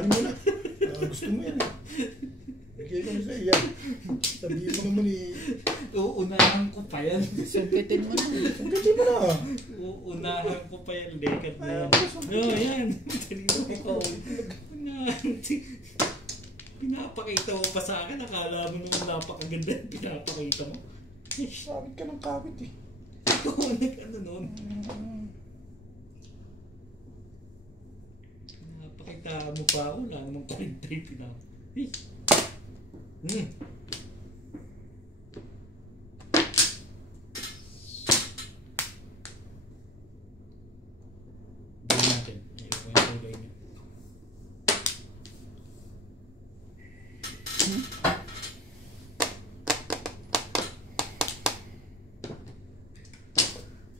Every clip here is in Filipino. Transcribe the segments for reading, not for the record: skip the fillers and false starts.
Kuhanin mo na. Gusto mo yan eh. Bigay ko na sa iya. Sabihin mo naman eh. Uunahan ko pa yan. Sumpitin mo na. Sumpitin mo na. Uunahan ko pa yan. Dekat na yan. No, yan. Kanina ko. Pinapakita mo pa sa akin. Akala mo naman napakaganda yung pinapakita mo. Sabit ka ng kabit eh. Ano nun? Napakita mo pa ako. Wala namang pakita yung pinapakita. Gawin natin. Ayoko yung tulay niyo.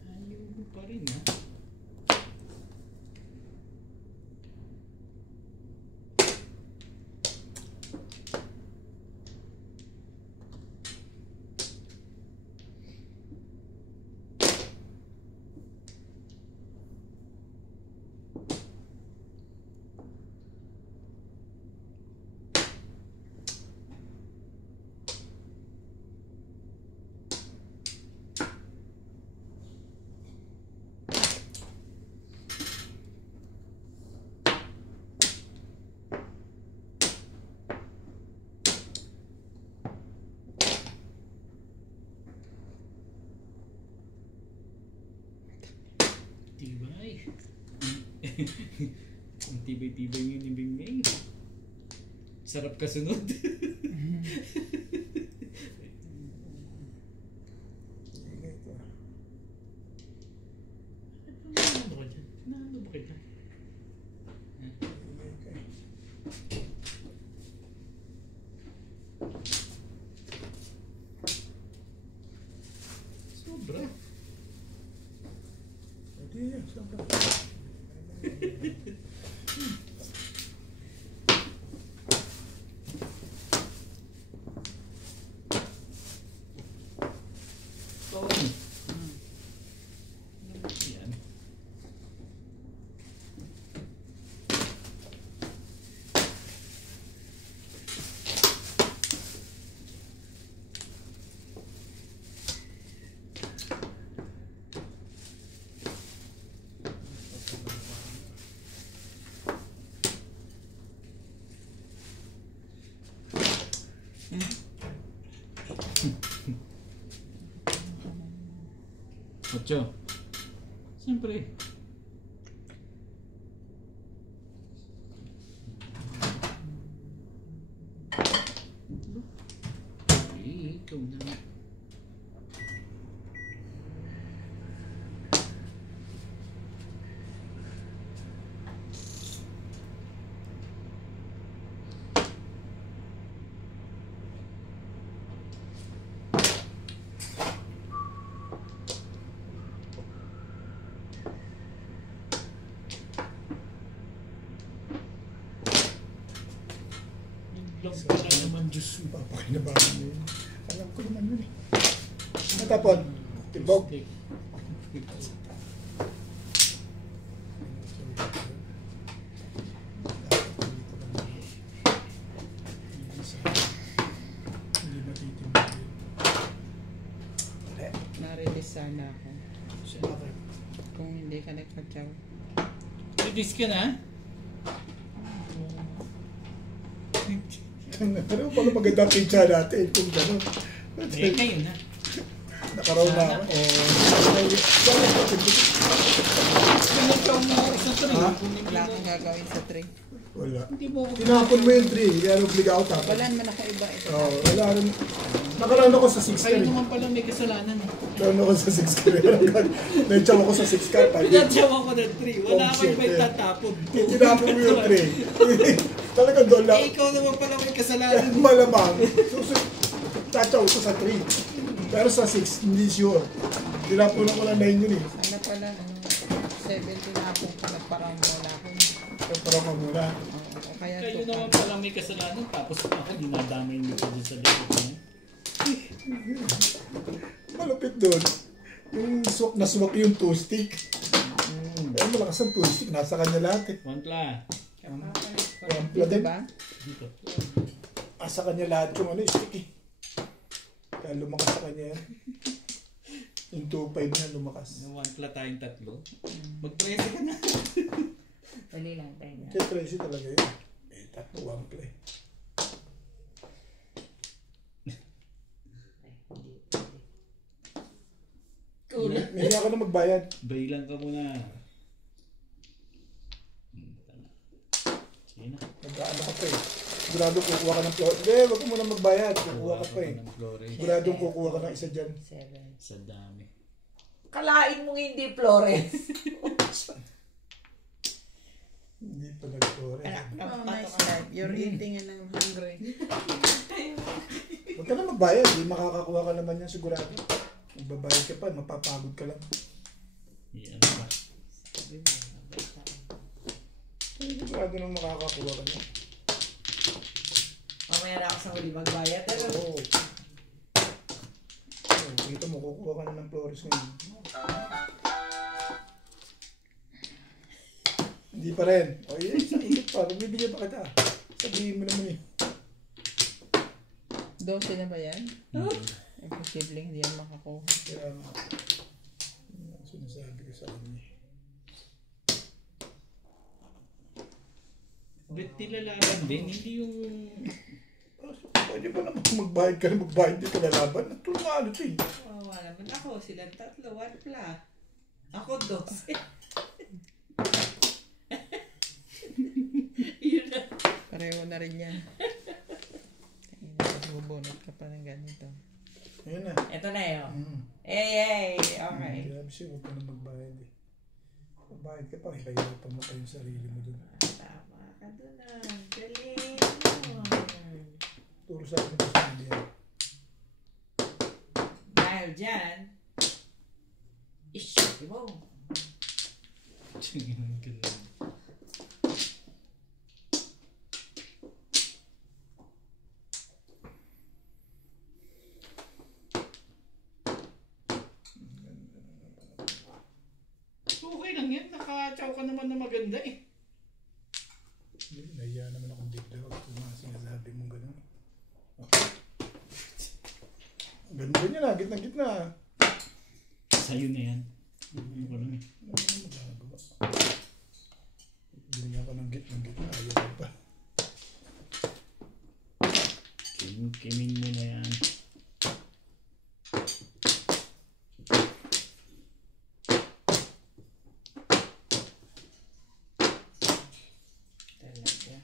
Ayoko pa rin ha. Tibay. Ang tibay-tibay yun ni Bing May. Sarap kasunod. Ano ba dyan? Ano ba dyan? Sobra. Iya, sobra. Yan. Ocho. Siyempre. Ikaw na. Wala naman Diyos, papakinabangan mo yun. Alam ko naman yun eh. Natapon, tibog. Hindi matitimbang yun. Na-release sana ako. Bakit? Kung hindi ka nagpa-chow. Release ka na? Pero pala maganda pizza natin kung gano'n. Eh, kayo na. Nakaraw na ako. Wala akong gagawin sa tray. Wala. Hindi mo ako. Tinapon mo yung 3, kaya obligaw tapos. Wala naman ako iba. Wala rin. Nakaraw ako sa 6 ka Kayo rin. naman pala may kasalanan. Nakaraw ako sa 6 ka rin. Naitsaw ako sa 6 ka. Pinatsaw ako ng 3. Wala kang may tatapon. Tinapon mo yung 3. Talagang doon lang. Eh, ikaw naman pala may kasalanan. Malamang. Tatsaw ko sa 3. Pero sa 6, hindi sure. Tinapon ako lang 9 yun eh. Sana pala, 7 tinapon ko. Nagparang wala ako. Parang ka muna. O kaya Kayo ito naman pala may kasalanan. Tapos ako dinadamay niyo pa dun sa likod niya. Malapit doon. Yung naswak yung 2 stick. Eh, malakas ang 2 stick. Nasa kanya lahat eh. Wantla. Wampla din. Diba? Dito. Sa kanya lahat yung ano, stick eh. Kaya lumakas sa kanya yan. Yung 2.5 na lumakas. Yung one pla tayong tatlo. Mag-presi ka na. Dali lang tayo na. Kaya Tracy talaga yun. Eh, tatlo wampla eh. Ay, hindi. Pwede. Kulang. Hindi ako na magbayad. Bay lang ka muna. Sige na. Nag-ano ka pa eh. Sigurado kukuha ka ng floor. Hindi, wag ka muna magbayad. Kukuha ka pa eh. ng Flores. Siguradong kukuha ka ng isa dyan. 7. Sa dami. Kalain mong hindi Flores. Hindi pa nag-floor. Oh, nice life. You're eating and I'm hungry. Huwag ka na magbayad. Hindi makakakuha ka naman yan sigurado. Magbabayad ka pa. Mapapagod ka lang. Iyan pa. Sabi mo, mabait tayo. Sigurado na makakakuha ka na. Mamaya na ako sa huli magbayad. Oo. Dito mo, kukuha ka na ng Flores ngayon. Hindi pa rin. O yun, sa ikot pa. Magbibigyan pa kita. Sabihin mo naman eh. 12 na ba yan? Imposible hindi yan makakuha. Kaya nga. Yun ang sinasabi ko sa kanya. Ba't nilalaban din? Hindi yung... Pwede ba naman magbayad ka na magbayad din ka lalaban? Ito nga ano ito eh. Wawa naman ako. Silang tatlo. One pla. Ako 12. Yun na. Pareho na rin yan. Bubunot ka pa ng ganito. Ayun na. Ito na yun. Mm. Okay. Grabe siya, huwag ka na magbayad eh. Magbayad ka pa, kaya pa mo yung sarili mo dun. Tama ka doon na. Galing mo. Turo sa akin ito sa media. Dahil dyan, isip mo. Okay lang yan. Naka-chow ka naman na maganda eh. Hindi, nahiya naman akong bigla. Kung mga sinasabi mong gano'n. Ganda niya na, gitna-gitna. Sa'yo na yan. Ano ko lang eh. Binigyan ko ng gitna-gitna. Ayaw ko pa. Kimin mo na yan. Talaga.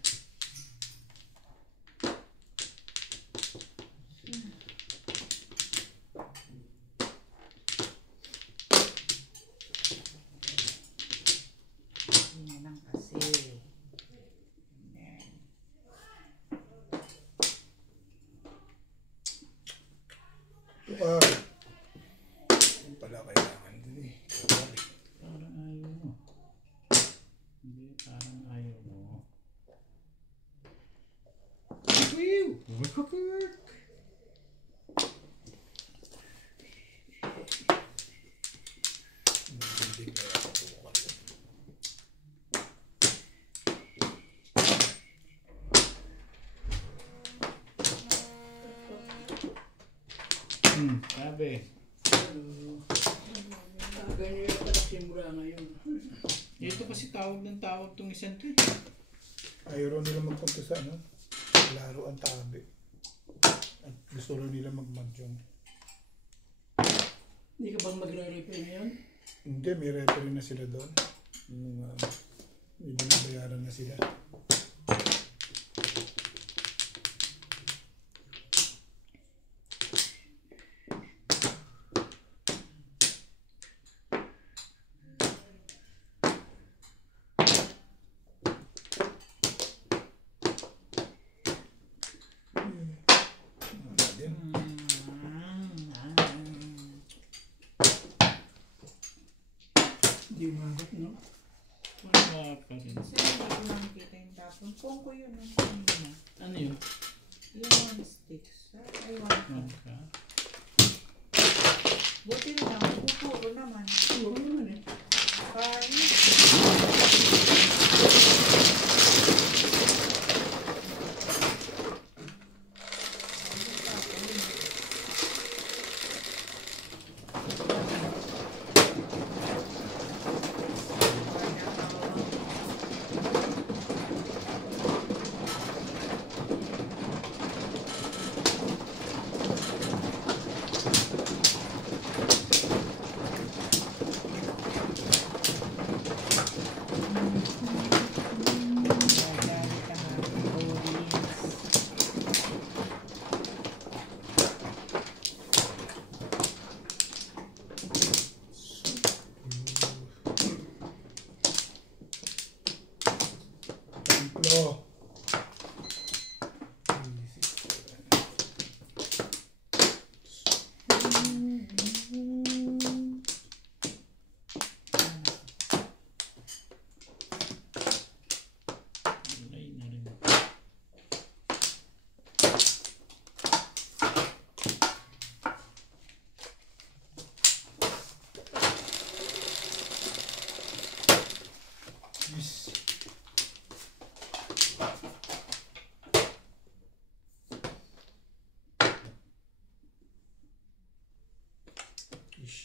Yan lang kasi. Yan. Ito ka. Yung pala kailangan din eh. Parang ayaw mo. Hindi, parang ayaw mo. Woo! Work! Hindi kaya ako tukan. Sabi. Ganyan yung pala simula ngayon. Ito kasi tawag ng tawag tong isang to. Ayaw nila magpunta sa ano? Laro ang tabi. At gusto rin nila mag-mahjong. Hindi ka bang magre-repair ngayon? Hindi, may referee na sila doon. Yung, may binabayaran na sila. Hindi magat, no? Wala pa rin. Kasi hindi ko nakikita yung tapon. Kung ko yun ang kanina. Ano yun? Yung one sticks. Ay, one cup. Okay. Buti rin naman. Pupuro naman. Oo naman eh. Parang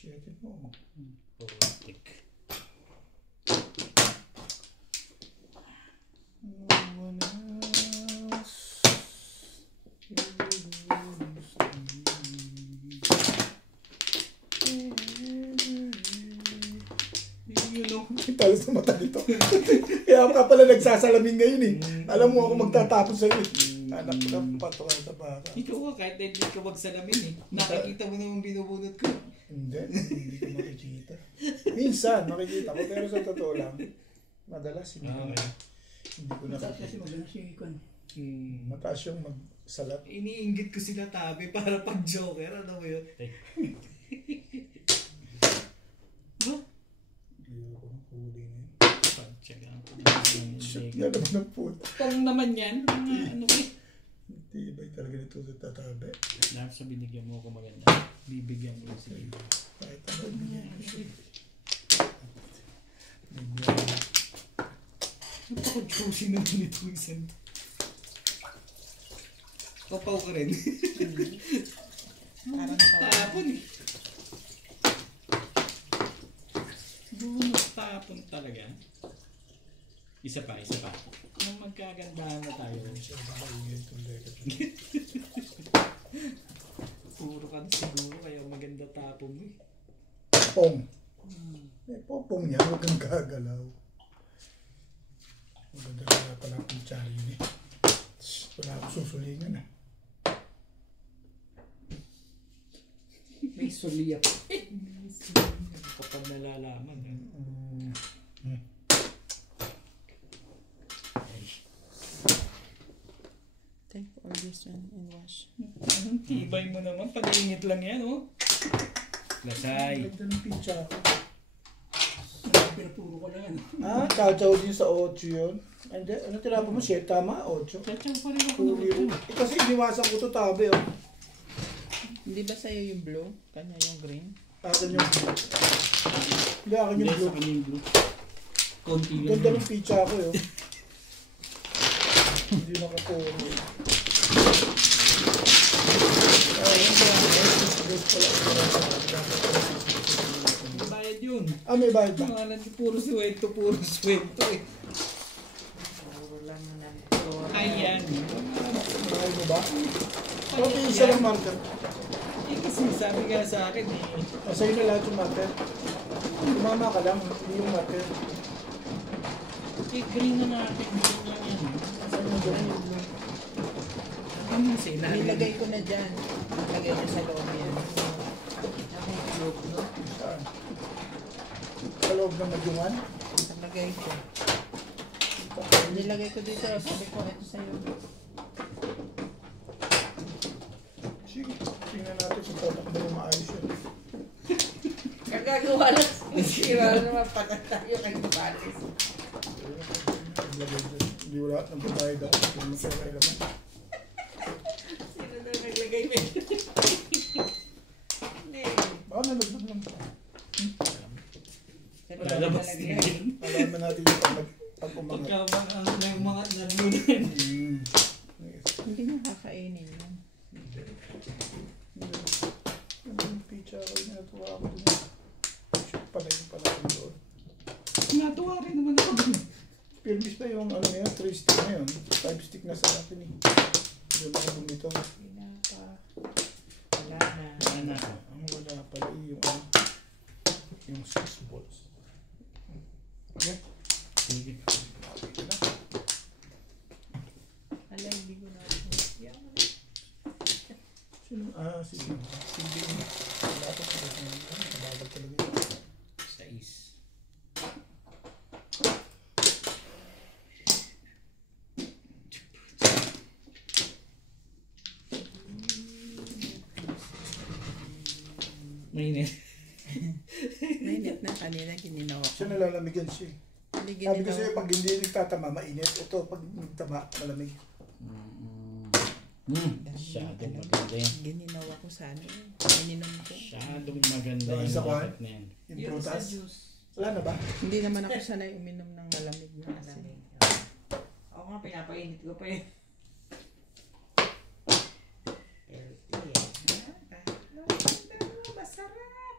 Shit mo. Putik. No one else. You know. Talos sa mata nito. Kaya ka pala nagsasalamin ngayon eh. Alam mo ako magtatapos sa'yo eh. Anak ka pato ka sa baka. Ikaw nga, kahit na hindi ka magsalamin eh. Nakikita mo naman binubunot ko. Hindi ko makikita. Minsan makikita ko pero sa totoo lang, madalas hindi ko, hindi ko Mataas nakikita. kasi maganda si Ikon. Mataas yung magsalat. Iniinggit ko sila tabi para pag joker. Ano mo yun? Ba? Hindi ko huli na yun. Pagtsagaan ko. Shit na naman ang puto. Pang naman yan. Ano ko eh. Hindi ba talaga nito sa tatabi? Lahat sa binigyan mo ako maganda. Bibigyan mo sa iyo. Kahit ano bigyan ko siya. Napaka-juicy naman ito isang. Kapaw ka rin. Parang Tapon eh. Bunot tapon talaga. Isa pa. Nung magkagandahan na tayo. Puro ka na siguro kaya maganda tapon mo eh. Pong. Popong niya, huwag kang gagalaw. Maganda na pala akong charin eh. Wala akong susulingan ah. May suliyak. Kapag nalalaman. take all this one and wash. Anong tibay mo naman? Pag-iingit lang yan, oh. Lasay. Ganda ng pizza ako. Pinapuro ko na yan. Chow din sa 8 yun. Hindi, ano tinapa mo? 7 tama? 8? Chachaw pa rin ako. Huli rin. Kasi iniwasan ko to tabi oh. Hindi ba sa'yo yung blue? Kanya yung green? Akin yung blue. Hindi, akin yung Hindi, blue. sa kanya yung blue. Konti lang. Ganda ng pizza ko yun. Hindi nakapuro. Ayun ba? Gusto pala. May bayad yun. May bayad ba? Pangalan ko puro swento eh. Wala mo na ito. Ayan. Bayad mo ba? Okay, isa lang marker. Eh kasi sabi nga sa akin eh. Sa'yo na lahat yung marker. Tumama ka lang, hindi yung marker. Eh green na natin. Green lang yan. Saan yung blue? Ano sa ilalim? Nilagay ko na dyan. Lagay ko sa loob yan. Saan? Sa loob ng madyungan? Nilagay ko. Nilagay ko dito. Sabi ko, ito sa'yo. Sige, tingnan natin sa tatak mo yung maayos yun. Kagagawa lang. Sira naman patag tayo kay Balis. Hindi wala at ng babayad ako. Hindi mo siya kailaman. Sino daw naglagay mo? Hindi. Baka nalagdag lang. Lalabas na yun. Alaman natin yung pag umangat. Pagka may mga nalunan. Hindi niya kakainin yan. Ano yung pizza ko yung natuwa ako dun. Shit pala yung pala ko doon. Natuwa rin naman ako dun. Pilbis pa yung ano yun, 3 stick na yun. 5 stick na sa akin eh. Doon ako bumito. Pinapa. Wala na. Ano? Ang wala pala yung ano. Yung 6 volts. Okay? Sige. Okay na. Ala, hindi ko na. Yan. Sino? Sige. Sige. Wala ko sa kasi nabagal talaga yun. 6. Mainit. Mainit na kanina, gininawa ko. Siya nalalamigan siya. Hindi Sabi ko gininawa sa'yo, pag hindi nagtatama, mainit. Ito, pag nagtama, malamig. Masyadong maganda yan. Gininawa ko sana. Ininom ko. Masyadong maganda Oh, yung isa pa? bakit na yan. Yung prutas. Wala na ba? Hindi naman ako sanay uminom ng malamig na kasi. Ako nga, pinapainit ko pa yun. Masarap.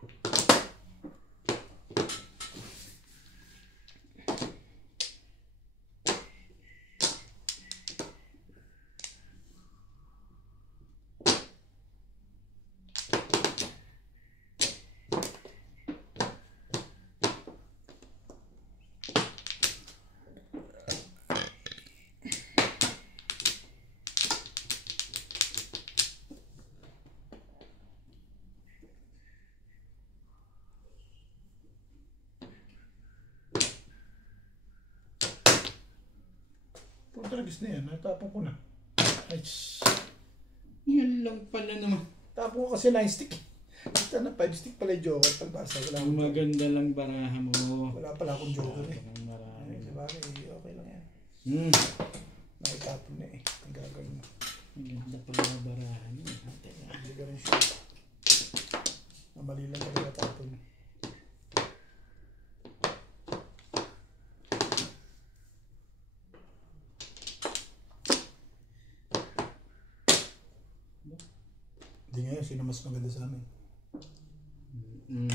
Nagis na yan. Natapon ko na. Ay, Yan lang pala naman. tapon ko kasi 9 stick. Basta na 5 stick pala yung joker. Pagbasa, wala Ang akong joker. maganda lang barahan mo. Wala pala akong joker eh. Ang marami. Ay, sabagay, okay lang yan. Nakitapon na eh. Ang gagawin mo. Ang ganda pala ng barahan mo. Teka. Hindi ka rin siya. Mali lang talaga tapon. Hindi nga, sino mas maganda sa amin? Yun.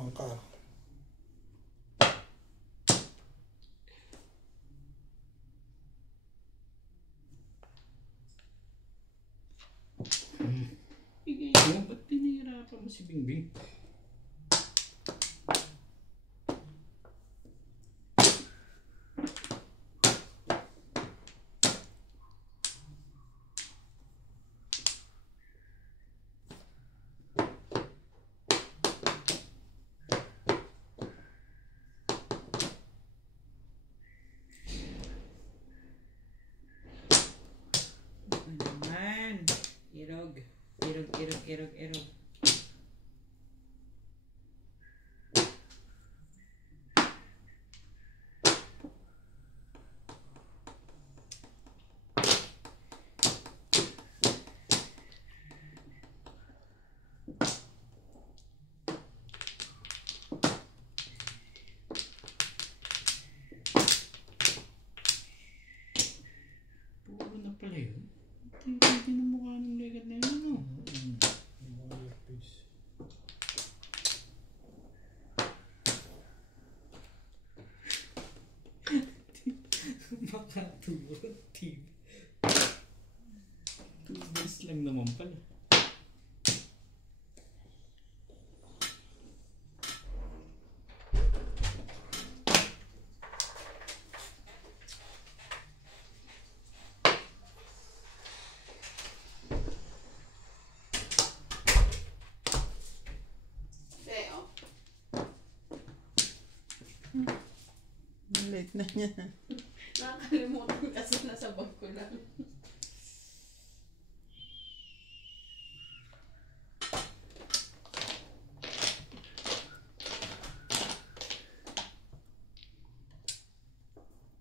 Angka. Bigay mo, ba't pinahirapan mo si Bingbing? Naman. Irog. Irog. Puro na pala yun. Tingin ang mukha ng legat na yun, ano? Makatulog, TV. 2 days lang naman pala. Late na niya. Nakakalimutan kasi nasa bag ko lang.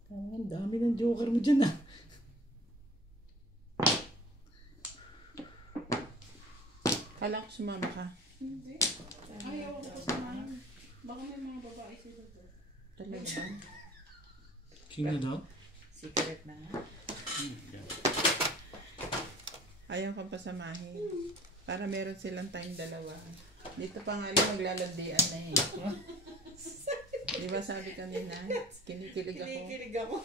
Ang dami ng joker mo dyan, ah. Kala ko sumama ka. Hindi. Ayaw ako kasamahan. Baka may mga babae sila doon. Talaga ba? King na daw? Secret na nga. Ayaw kang pasamahin. Para meron silang time dalawa. Dito pa nga lang maglalandian na eh. Di ba sabi kanina? Kinikilig ako. Kinikilig ako.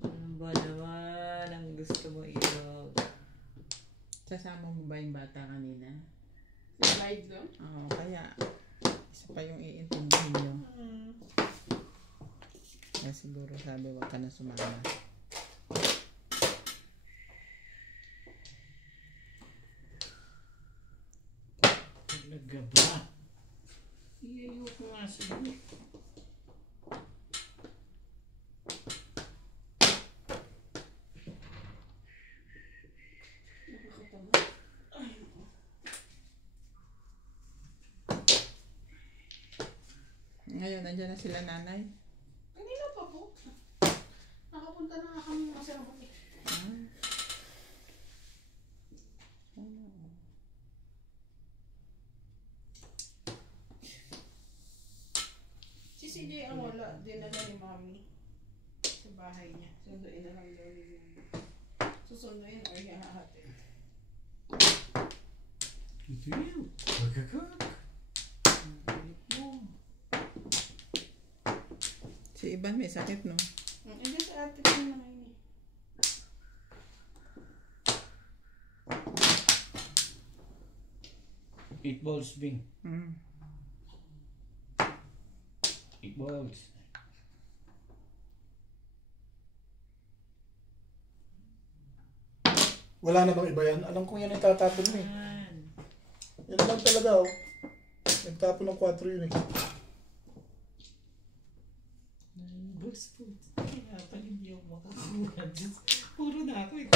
Ano ba naman ang gusto mo, Irog? Sasama mo ba yung bata kanina? Slide doon. Oo, kaya isa pa yung iintindihin nyo. Kaya siguro sabi wag ka na sumama. Talaga ba? Iyayo ko nga sa'yo. Ngayon, nandiyan na sila nanay. Kanina pa po. Nakapunta na nga kami mga ceremony. Si CJ ang wala. Dinala ni Mami sa bahay niya. Sunduin na lang daw ni Mami. Susunduin or ihahatid. Ito yun. Magkakak. Si Iban may sakit, no? Hindi sa ate ko na ngayon eh. 8 balls, Bing. Mm. 8 balls. Wala na bang iba yan? Alam ko yan ang tatapon mo eh. Yan. Yan lang talaga oh. Nagtapon ng 4 yun eh. Boss po. Kaya pa hindi ako makakuha. Puro na ako eh.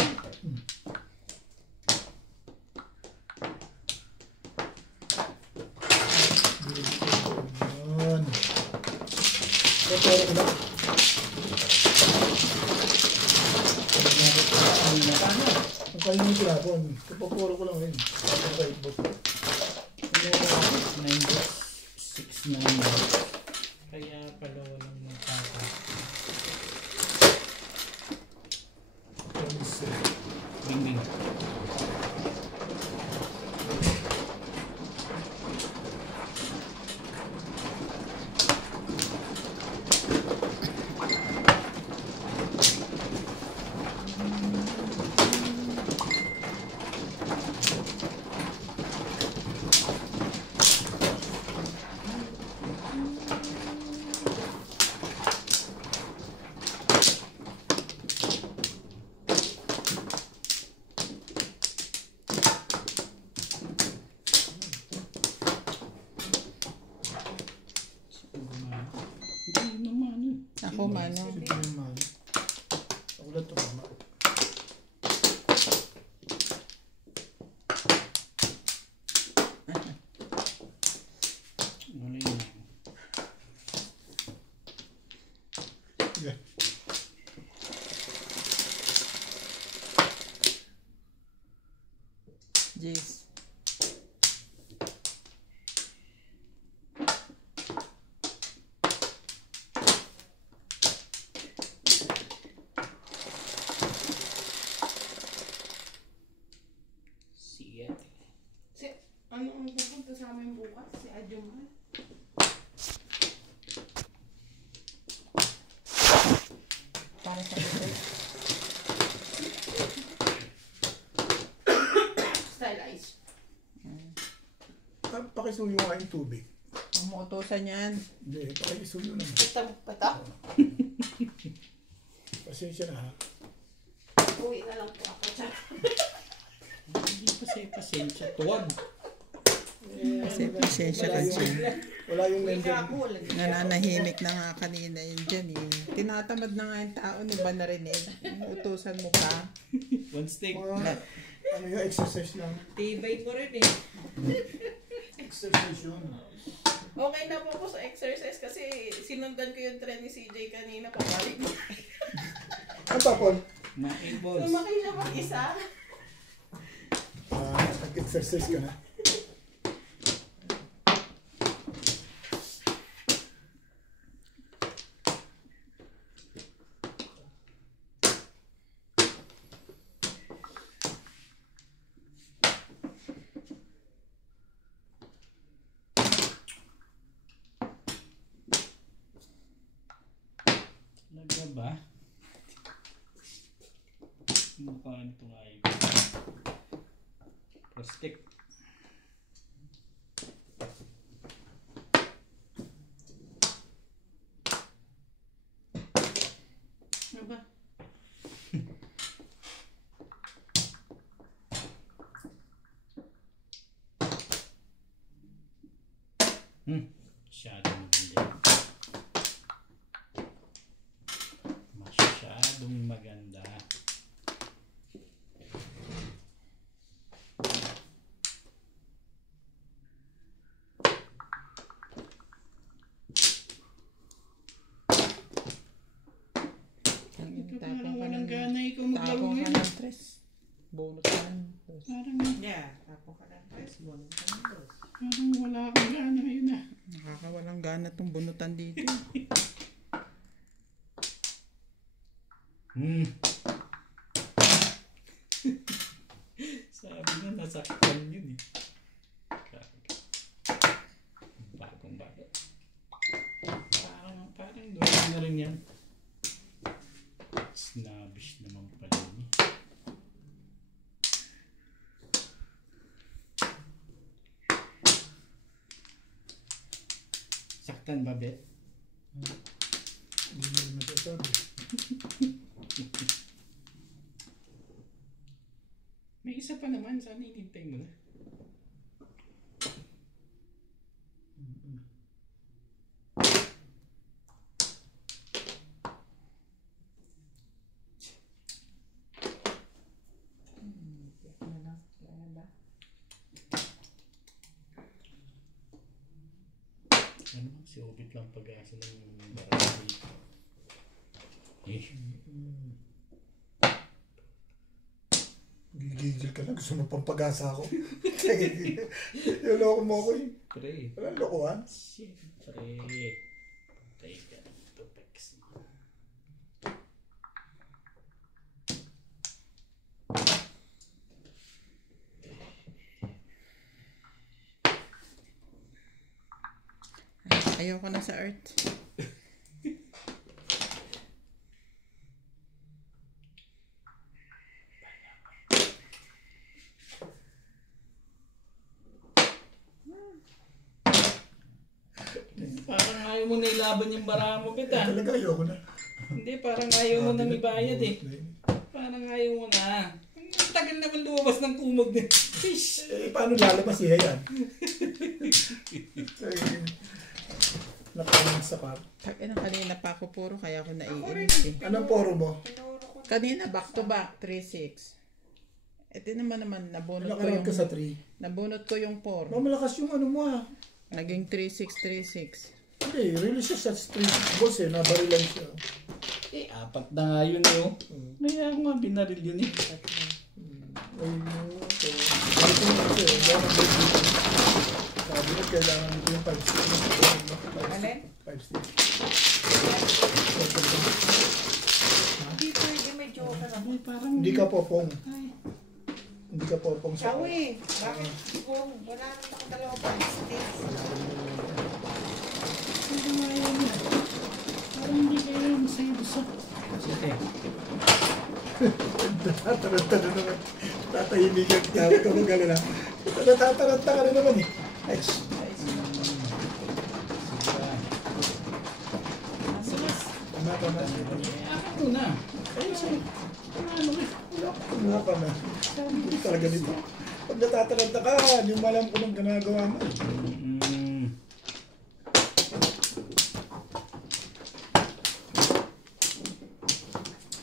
Yan. Pero ko lang. Ang kayo yung tinapon. Kapapuro ko lang yun. Ang kayo boss. 9 balls. 6, 9 balls. Kaya pala walang magkaka. Bing bing. Hindi naman eh. Ako, mano. Sige naman. Ako lang tumama. Wala yun. Sige. Jeez. Sige. Ano ang pupunta sa amin bukas? Si Adjumar. Para sa ito. Style ice. Pakisuyo nga yung tubig. Umuutosan yan. Hindi, pakisuyo naman. Patak. Pasensya na ha. Uwi na lang po ako. Tsaka. Hindi pasensya. Tuwag. Kasi pasensya ka dyan. Wala yung Uwi member. ka ako. Lagi. Nananahimik na nga kanina yun dyan eh. Tinatamad na nga yung tao ni ba narinig? Utusan mo pa. One stick. Mga, ano yung exercise lang. Tibay mo rin eh. Exercise yun. Okay na po ako sa exercise kasi sinundan ko yung trend ni CJ kanina. Pabalik mo. Ang tapon? Mga 8 balls. Sumakay siya mag-isa. Nag-exercise ka na. Talaga ba? Mukha nito nga yun. Plastic. Ano ba? Masyadong maganda. Masyadong maganda. Ito parang walang gana ikaw maglaro Tapong ka ngayon. ng tres. Bonus yan. Parang, Yeah, tapo ka ng press. Bonus ka ng dos. parang wala akong gana ngayon ah. Nakakawalang gana tong bunutan dito. Sabi na nasaktan yun eh. Bagong bago. Parang doon na rin yan. Snobbish naman pala yun eh. Nasaktan ba, Bet? Hindi mo rin masasabi. May isa pa naman. Sana hinintay mo na. Ano ba? Si Obit lang pag-asa ng barangay. Gigigil ka lang. Gusto mo pang pag-asa ako. Yung loko mo ako eh. Pre. Walang lokohan. Siyempre. Teka. Tupex. Ayoko na sa Earth. Parang ayaw mo na ilaban yung bara mo, Bet, ah. Talaga ayoko na. Hindi, parang ayaw mo nang ibayad eh. Parang ayaw mo na. Ang tagal naman lumabas ng kumog din. Fish! Eh, paano lalabas siya yan? Nakalimit sa kar. Kanina pa ako puro kaya ako naiinis eh. Anong poro mo? Kanina back to back 3-6. Ito naman nabunot ko Nakarap yung ka sa 3. nabunot ko yung 4. Mamalakas yung ano mo ah. Naging 3-6. Hindi, really siya sa 3 balls eh. Nabarilan siya. Eh, apat na nga yun eh. Oh. Kaya nga binaril yun eh. Ay, no. So, ito na kasi. Kailangan mo dito. Sabi mo, kailangan mo yung 5 sticks. Alin? 5 sticks. Hindi pwede may joke na. Ay, parang... Hindi ka popong. Hindi ka popong sa... Chawi, bakit kung wala naman ako dalawa pa sticks? Parang nga yun eh. Parang hindi kayo masaya gusto. Sige. Tataranta na naman. Tatahimigan ka. Huwag ka mag-alala. Tataranta ka na naman eh. Ay, tama. Akin mo na. Ay, sorry. Ano ka? Kumuha ka na. Hindi talaga dito. Pag natataranta ka, hindi mo alam kung anong ginagawa mo.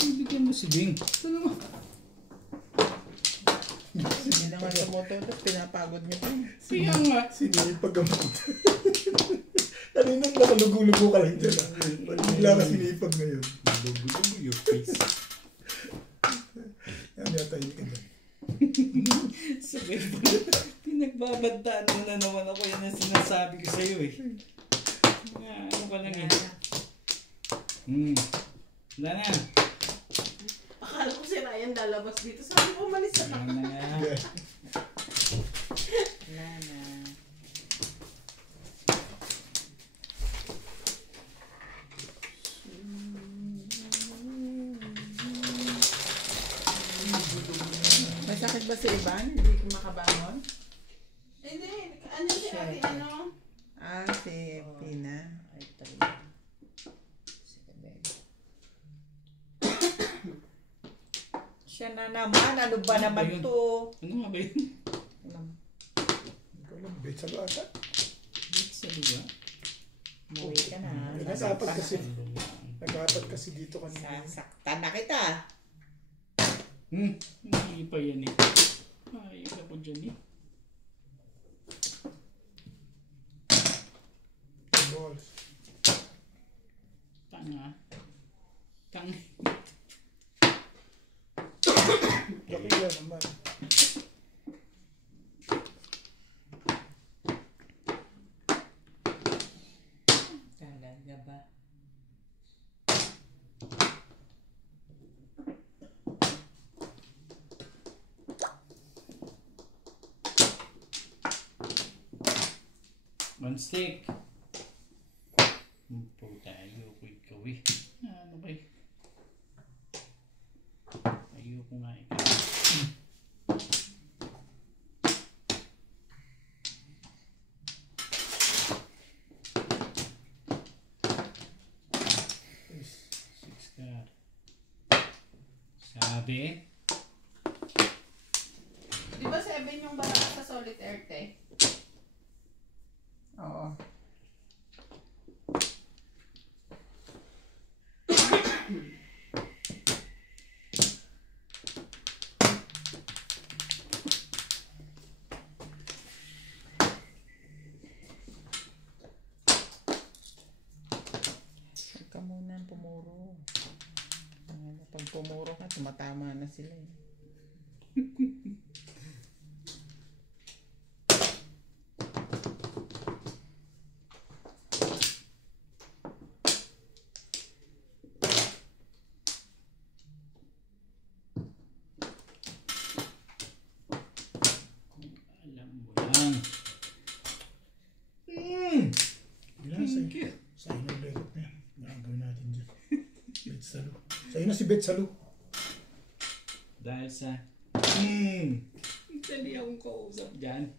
Ibigyan mo si Bing. Ano mo? Hindi na nga tumututok, pinapagod niyo pa. Kaya nga. Sinipag ang kanina nakalugo-lugo ka lang dyan. Bigla ka sinipag ngayon. Lugo-lugo your face. Yan yata hindi ka dyan. Sabi mo, pinagbabadtaan mo na naman ako. Yan ang sinasabi ko sa'yo eh. Ano ka lang eh. Wala na. Akala ko si Ryan lalabas dito. Sabi ko, umalis na. Wala na. Lana. May sakit ba si Ivan? Hindi ko makabangon? Hindi, ano si Ate, ano? Ah, si Pina. Ay, talaga. Siya na naman, ano ba naman yun? to? Ano nga ba yun? Hindi ko alam. Bait sa bata. Sa luwa? Umuwi ka na. Nag-apat kasi. Nag-apat kasi dito kanina. Sasaktan na kita. Hindi pa yan eh. Ayos ako dyan eh. Balls. Tanga. Laki yan naman. Talaga ba? One stick. Puta, ayoko ikaw eh. Ano ba eh? Ayoko nga ikaw. Grabe. Di ba 7 yung baraka sa solitaire, te? Oo. Huwag ka muna pumuro. Pag pumuro ka, tumatama na sila eh. Alam mo lang. Yan, sa inyo lekot na yan. Gagawin natin dyan. Bet Salu. Sa'yo na si Bet Salu. Dahil sa... Dali akong kausap dyan.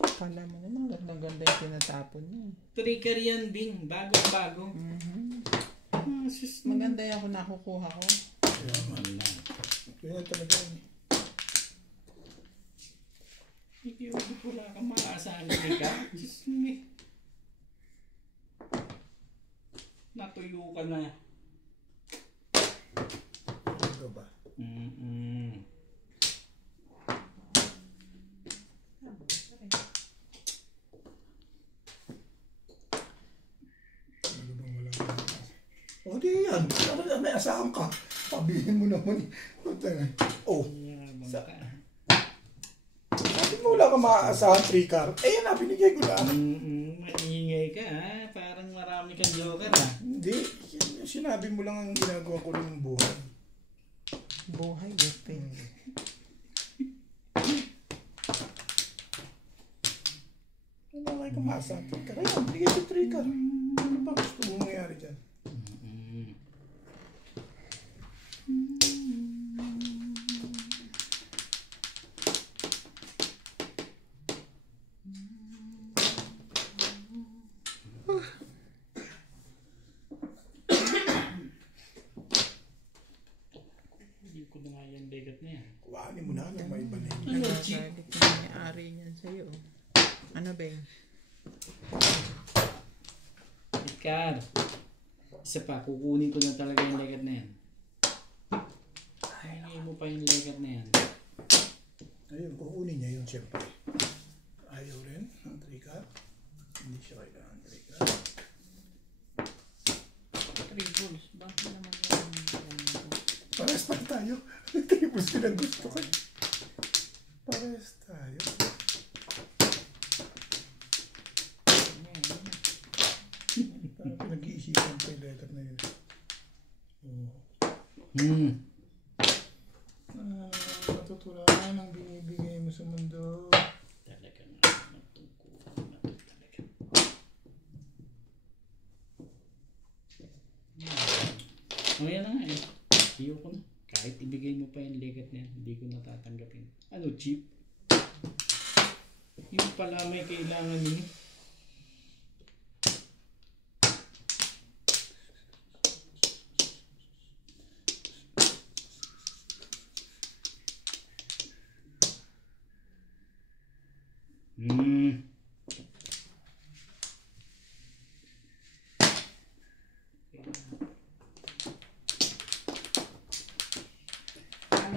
Kala mo naman, ganda-ganda yung tinatapon niya. Trigger yan, Bing. Bago-bago. Maganda yung ako nakukuha ko. Kaya man. Kaya talaga yun. Hindi wala kang makaasahan ka. Diyos me. Natuyo ka na. Ano ba? Ano bang wala ka? O di yan. May asahan ka. Pabihin mo naman. Oh. Sa... Sabi mo wala ka maaasahan 3 car. Eh yan na, binigay ko na. Maingay ka ha. Parang marami kang joker ha. Hindi. Sinabi mo lang ang ginagawa ko ng buhay. Buhay, gusto eh. Wala kayo ka maaasahan 3 car. Ayun, binigay ko 3 car. Ano ba gusto mo mangyari dyan? Hindi ko na nga yung legat na yan. Kuhanin mo na. May iba na yun. Ano, Chip? Sabi ko na may-ari niyan sa'yo. Ano ba yun? Ikar. Isa pa, kukunin ko na talaga yung legat na yan. Hingin mo pa yung legat na yan. Ayun, kukunin niya yun siyempre. Ayaw rin ang 3 car. Hindi siya kailangan ng 3 car. Tribbles. Bakit naman yung... Parehas pa tayo. Tribus ko lang gusto ko. Parehas tayo. Parang pinag-iisipan ko yung letter na yun. Matutulaan ang binibigay mo sa mundo. Talaga nga, matungkulan na to talaga. O yan na nga eh. Ayoko na. Kahit ibigay mo pa yung legat na yan, hindi ko natatanggapin. Ano, cheap? Yung pala may kailangan yun.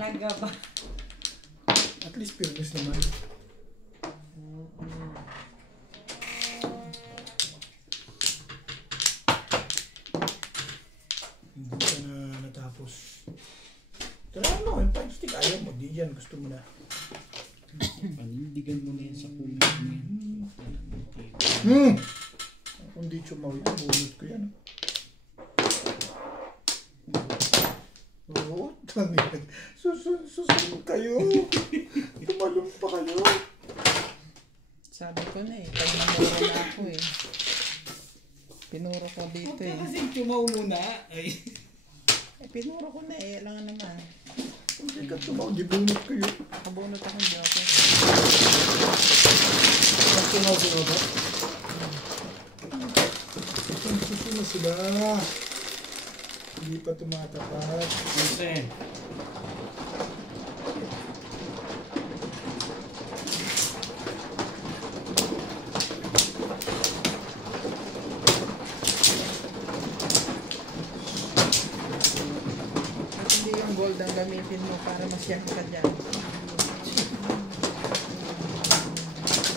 Talaga ba? At least fairness naman. Hindi ka na natapos. Tara ano, yung 5 stick ayaw mo. Di yan, gusto mo na. Panindigan mo na yan sa kumot mo yan. Kung di chumaw yun, bunot ko yan. Oo, tangin. Susunod kayo. Tumalong pa kayo. Sabi ko na eh, pag namuro na ako eh. Pinuro ko dito Huwag eh. ka kasing chumaw muna. Ay. Eh, pinuro ko na eh, alangan naman. Kung di ka tumaw, di bunot kayo. Kabunot akong joker. Pag tumaw sila ba? Susunod sila. Hindi pa tumatapat. Jose, At hindi yung gold ang gamitin mo para masyang ka dyan.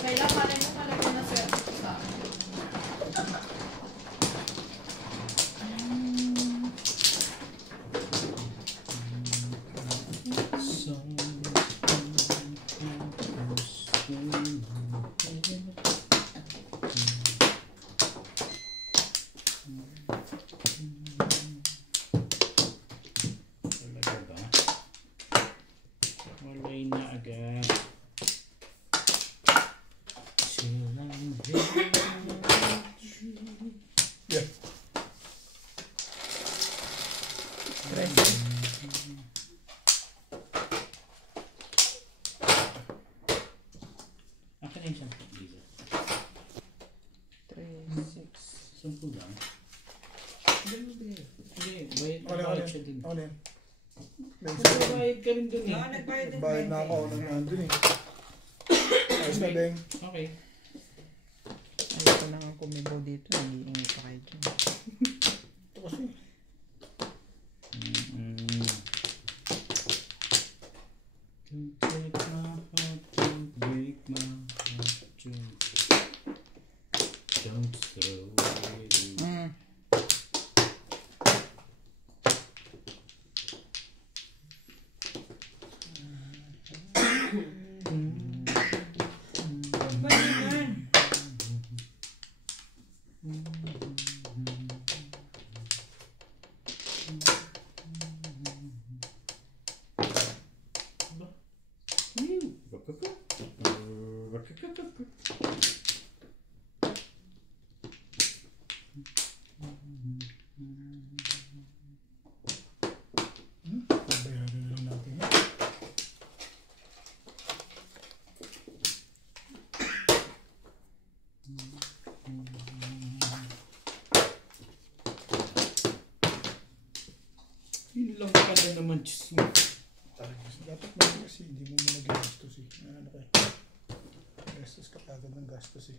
Kailangan mo talaga na swerte ko sa akin. Talaga ba? Walay na agad. Yeah. Press. Akin na yung 10 Lisa. 3, 6. 10 lang. Hindi, bayad Ano bayad siya dun. yan? Bayad ka rin dun eh. Oo, nagbayad din. Bayad na ako nang nandun eh. Ayos na, Beng. Okay. Ayoko na nga kumibaw dito. Nag-iingi pa kayo dyan. Ito kasi. Don't take my heart, don't break my heart, don't throw it away. Ba naman? Bayaran na lang natin yan. Yun lang pala naman, Diyos mo. Dapat mo kasi hindi mo muna ginastos eh. Ano ka? Gastos ka agad ng gastos eh.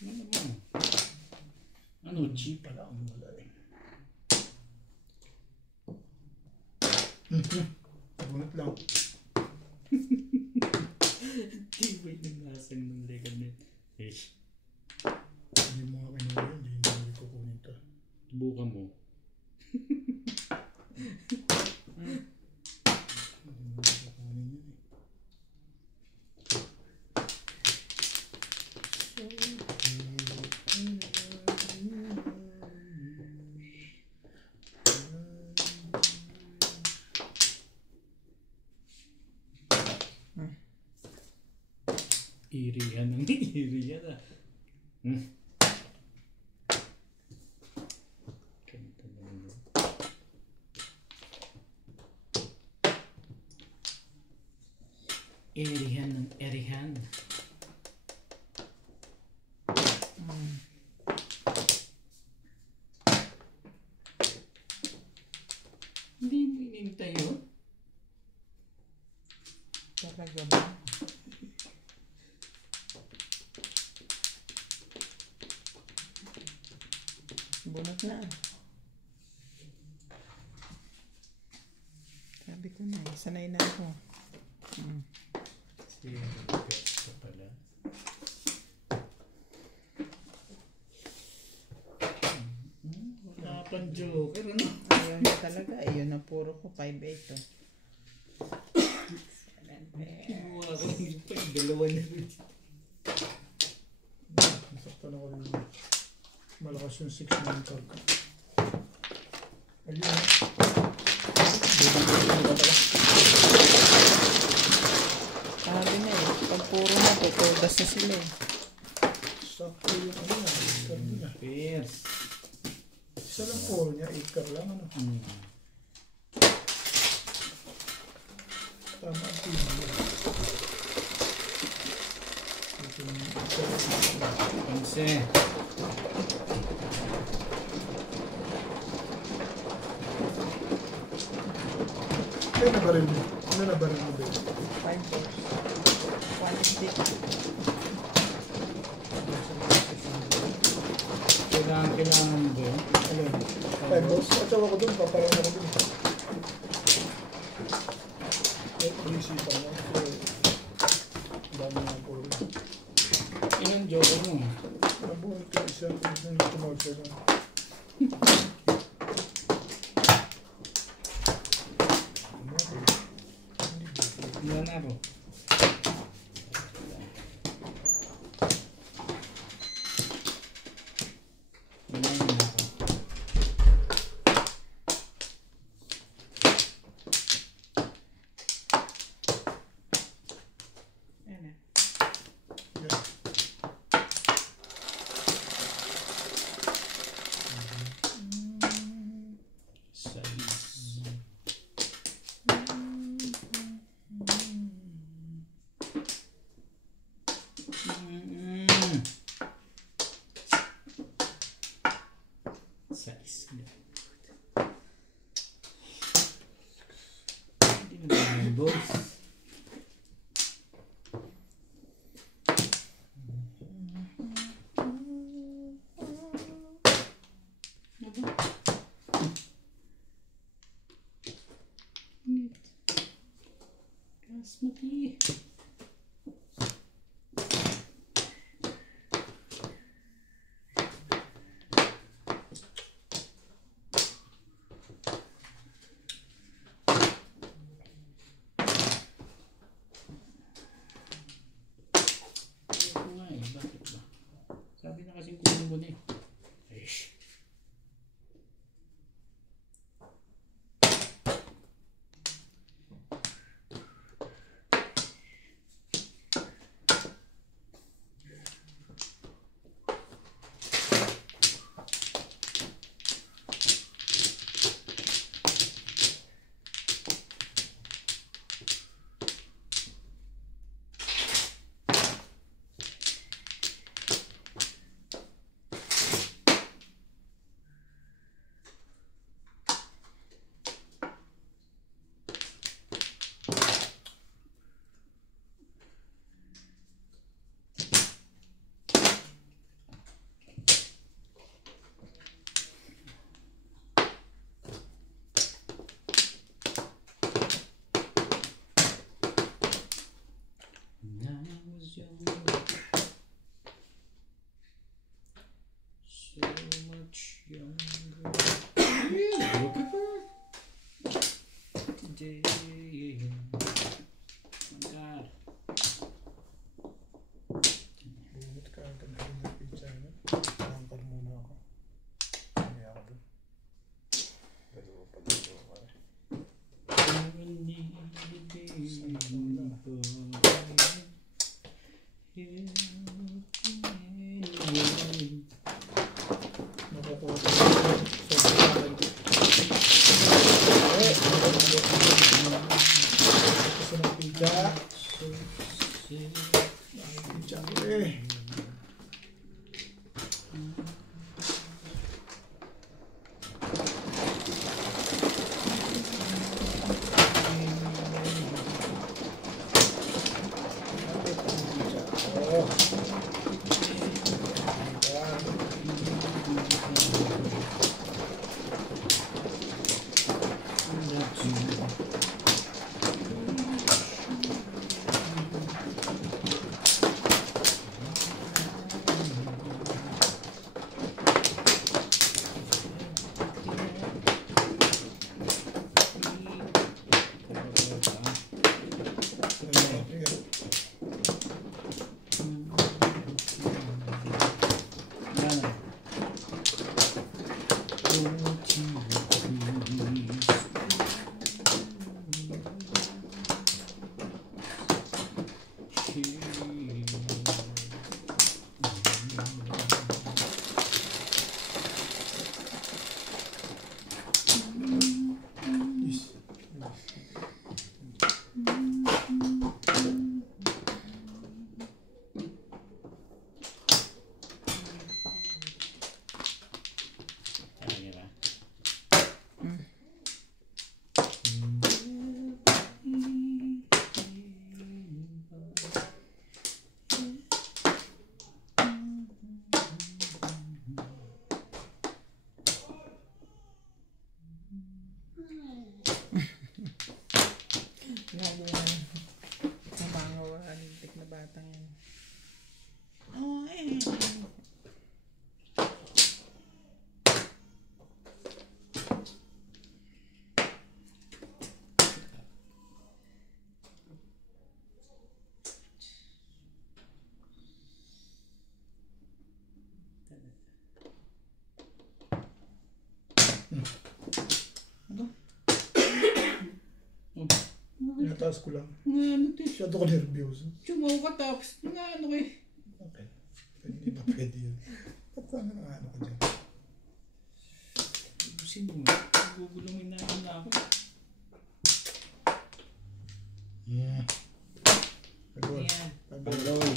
Ano naman? Ano, cheap? Pala ang wala eh. Bunot lang. Tibay ng lasang ng record net. Eh, Hindi mo nga kinuha yun. Hindi ko kunin to. subukan mo. Hindi mo ko kunin yun eh. Irihan ng irihan ah. Kanta naman yun. Irihan ng irihan. Hindi mo inintay yun? Talaga ba? Bunot na. Sabi ko na, sanay na ako. Serious ka pala. Wala pang joker, ano? Ayaw niya talaga. Ayun na puro ko. 5-8 oh. Kinuha ko yung pa, dalawa na rin. Nasaktan ako rin. Malakas yung 6-9 torque. Ayun. Bibigyan ko na pala. puro na, tutudas na sila eh. Sakto yung ano na, acre din na. Yes. Isa lang puro niya, acre lang ano. Tama ang tingin. Ito yung Panse. kaya na baril mo? Ano na baril mo, babe? 5 doors. 1 stick. Kailangan mo doon. Ayun. 5 balls. Atsawa ko doon, papalang ako doon. Eh, kulisipan lang. So, dami nga po. Ilan joker mo? Nabuhay ko isang tumawag siya lang. Ilan na po? Ilan na ako? Ayan na. Yeah. Sais. Sais. Hindi na naman boss. Basmati. Ayoko nga eh, bakit ba? Sabi na kasing kunin mo na eh. Aish. Tinataas ko lang. Ano, Masyado ko nervyoso. chumaw ka tapos nga ano eh. Okay. Hindi ba pwede yun? Ba't ano nga ano ka dyan? Ubusin mo nga. Gugulungin na ako. Yeah. Pagod. Ayan. Pagod.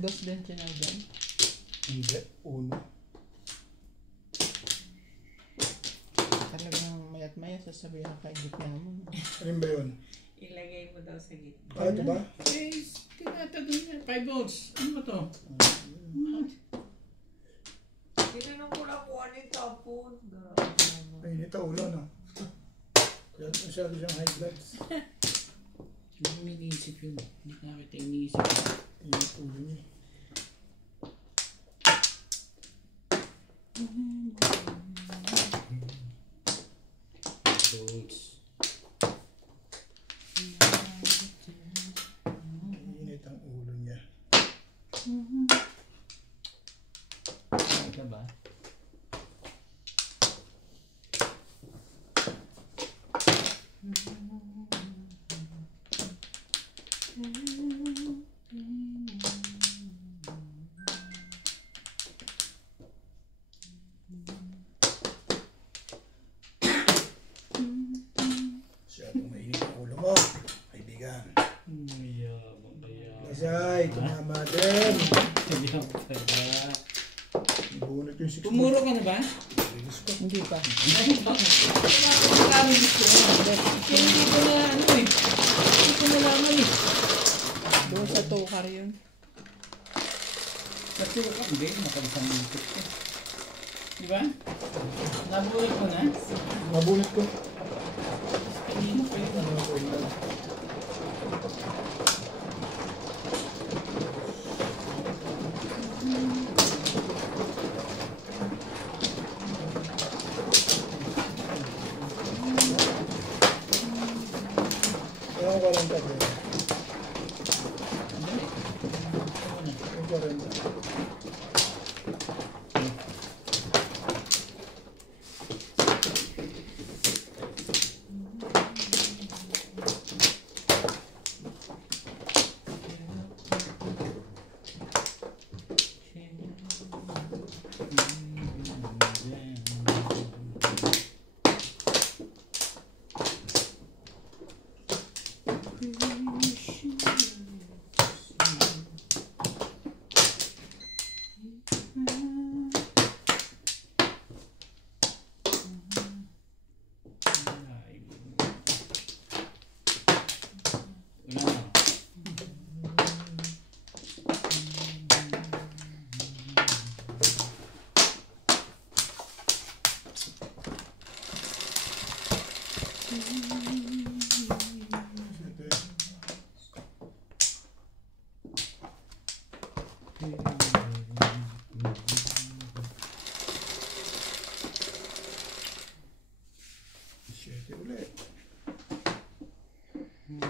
Dos din channel dyan. Hindi. Uno. Talagang mayat maya sasabihin na kay gitna mo. Alin ba yun? Ilagay mo daw sa gitna. Ah, ito ba? Eh, tinatadun niya. 5 volts. Ano ba to? Tinanong ko lang kung ano yung tapon. Grabe naman. Ay, init ang ulo, no? Kaya masyado siyang high bloods. Hindi ko iniisip yun. Hindi ka kita iniisip. Init ulo niya. Volts. Init ang ulo niya. Ano ka ba? Masyadong mainit ang ulo mo. Kaibigan. Mayabang, mayabang. Kasay, tumama din. Mayabang pala. Bunot yung 6 Pumuro ka na ba? Bilis ko. Hindi pa. Hindi ko na ano eh. Hindi ko nalaman eh. Doon sa tukar yun. Kasi ka, hindi. Nakalisang minutes ko. Di ba? Nabulit mo na? Mabunot ko. Kanina pa yun. Ano ko yun? Ewan ko lang tabi. Dali. Ewan ko rin. Wala na. Sige. Siyete ulit. Oh.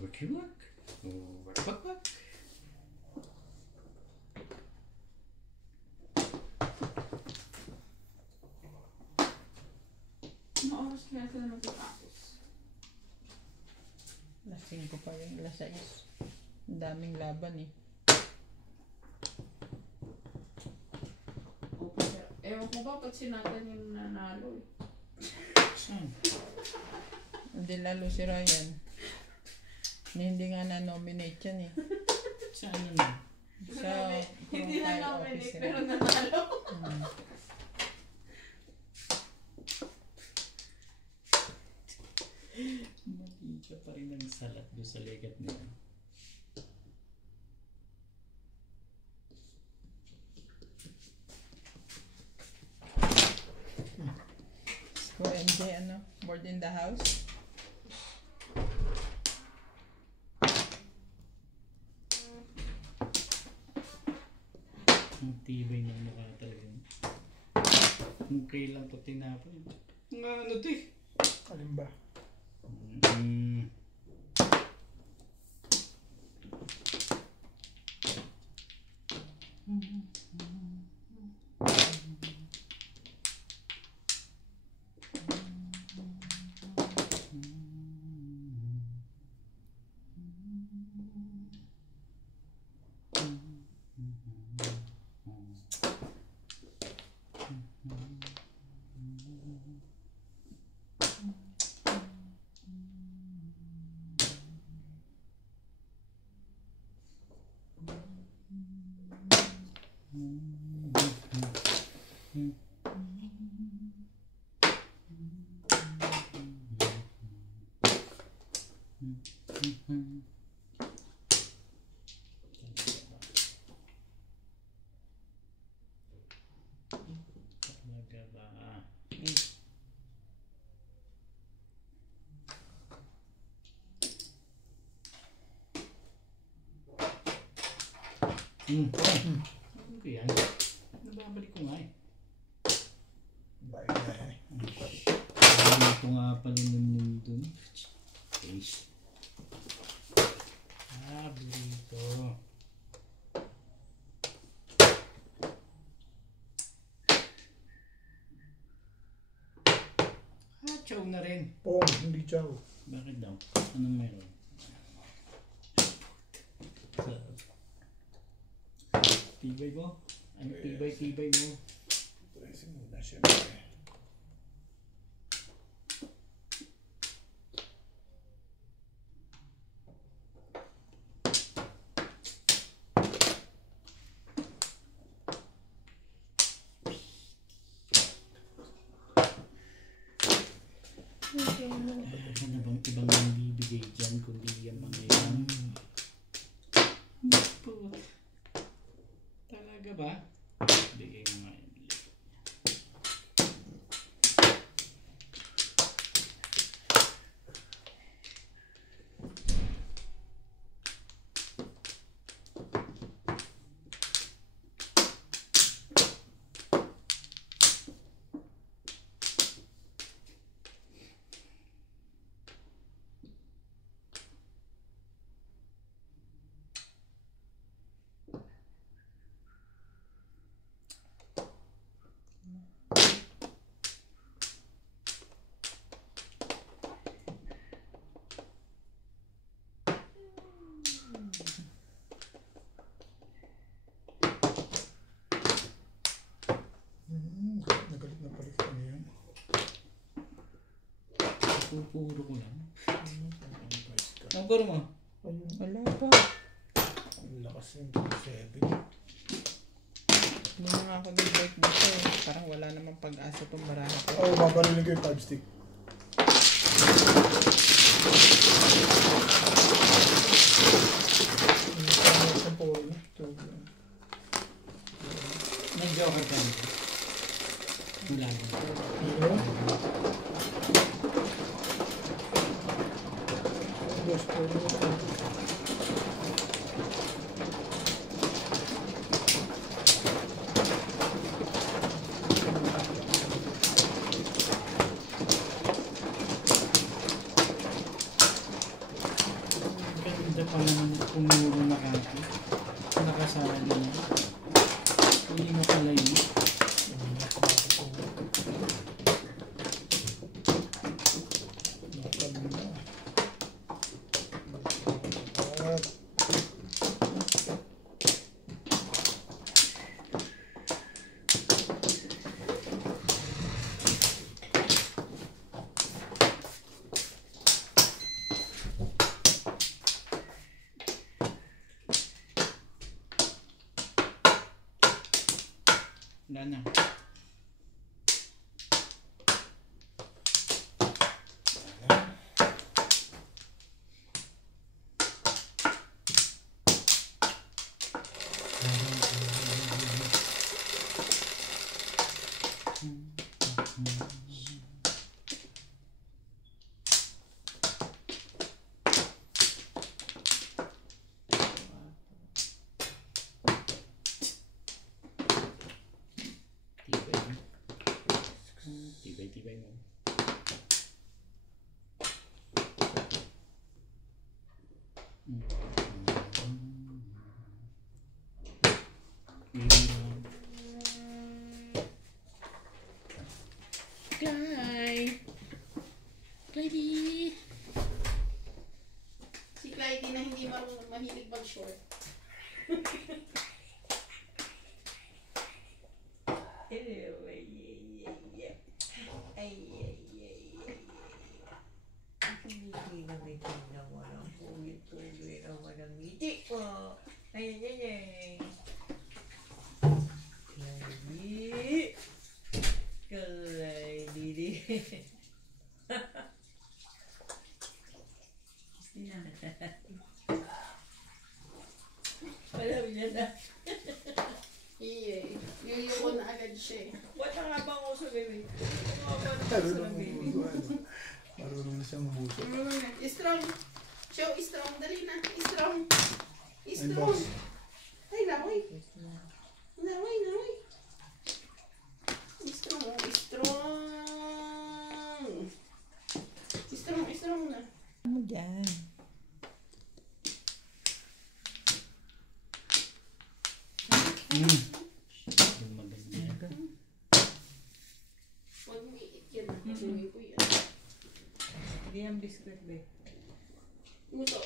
Quick luck. Bakbak. Ano oras kaya sila magtatapos? Alas 5 pa rin, alas 6. Ang daming laban eh. Ewan ko ba pag sinatan yung nanalo eh. Saan? Hindi lalo si Ryan. Hindi nga na-nominate yan eh. Saan naman? Sa Hindi na profile nominate officer. pero nanalo. Hmm. Mali ka pa rin ang salat doon sa legat nila. So MJ, ano? Board in the house? Ang tibay ng mukha talaga. Kung kailan to tinapon. Nga ano to eh. Alin ba? Talaga ba? Ano ba yan? Nababalik ko nga eh. Bayan na yan eh. Ito nga pala naman dun. Face. Burrito. Chow na rin. Pong, hindi chow. Bakit daw? Anong meron? Tibay mo? Ano tibay mo? Tracing muna siyempre. Ano bang ibang nang bibigay dyan kundi yung mga yan? Talaga ba? Bigay mo nga yun. Nagalit na palit ko na yan. Pupuro ko lang. Price ka. Ang baro mo? Ayun, Wala pa. ang lakas yung 7. Hindi na nga ako nag-break dito eh. Parang wala namang pag-asa itong baraha ko. Oo, babarilin ko yung 5 stick. Nag-joker ka nito. Wala na. Ganda pa ng Lagi na. Hindi mo pala yun. Wala na. Tibay mo. Clyde! Si Clyde na hindi marunong mahilig mag-short. Hindi naman naman ang tuloy naman ang ngiti ko. Ay. Kalay, didi. Alam niya na. Iye. Yuyo ko na agad siya eh. Ba't ang habang uso, baby? Baby. Marunong na siyang mabuso. Strong. Show strong. Dali na. Strong. Ay, Strong. boss. Ay, naway. Naway. Strong. Strong na. Ano dyan? Maganda. Huwag mo iit yan. Pasuloy ko yan. Hindi ang biscuit, babe. Nguso.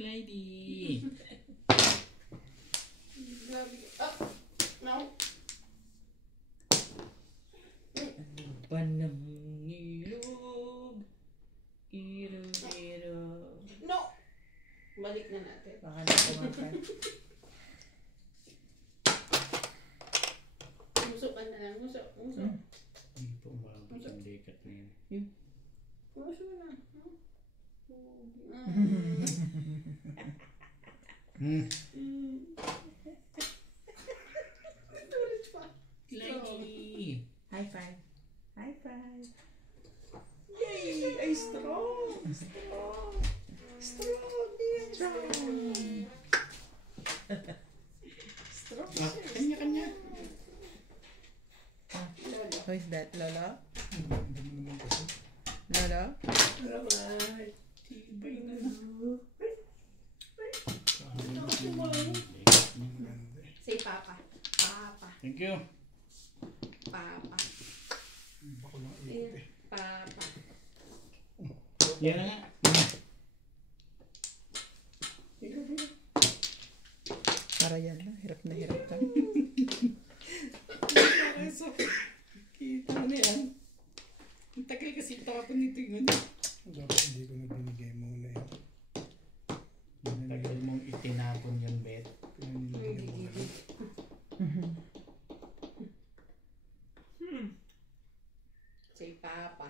Clyde. Grabe. Up. Now. Panang ilog. Ilog. No. Balik na natin. Baka na kumakan. Nguso ka na lang. Nguso. Hindi po umabot ang likat na yun. Nguso na. Tulit pa. Clyde. High five. High five. Yay! Ay, strong! Kanya-kanya. Who is that? Lolo? Hindi mo naman kasi. Lolo? Tibay na. Say papa. Papa. Thank you. Papa. Bako lang iit eh. Papa. Yan na nga. Para yan na. Hirap na hirap ka. Kita mo na yan. Ang tagal kasi tapon nito yun. Dapat hindi ko na binigay muna yun. Ang tagal mong itinapon yun, Bet. Pinanilagay muna. Say papa.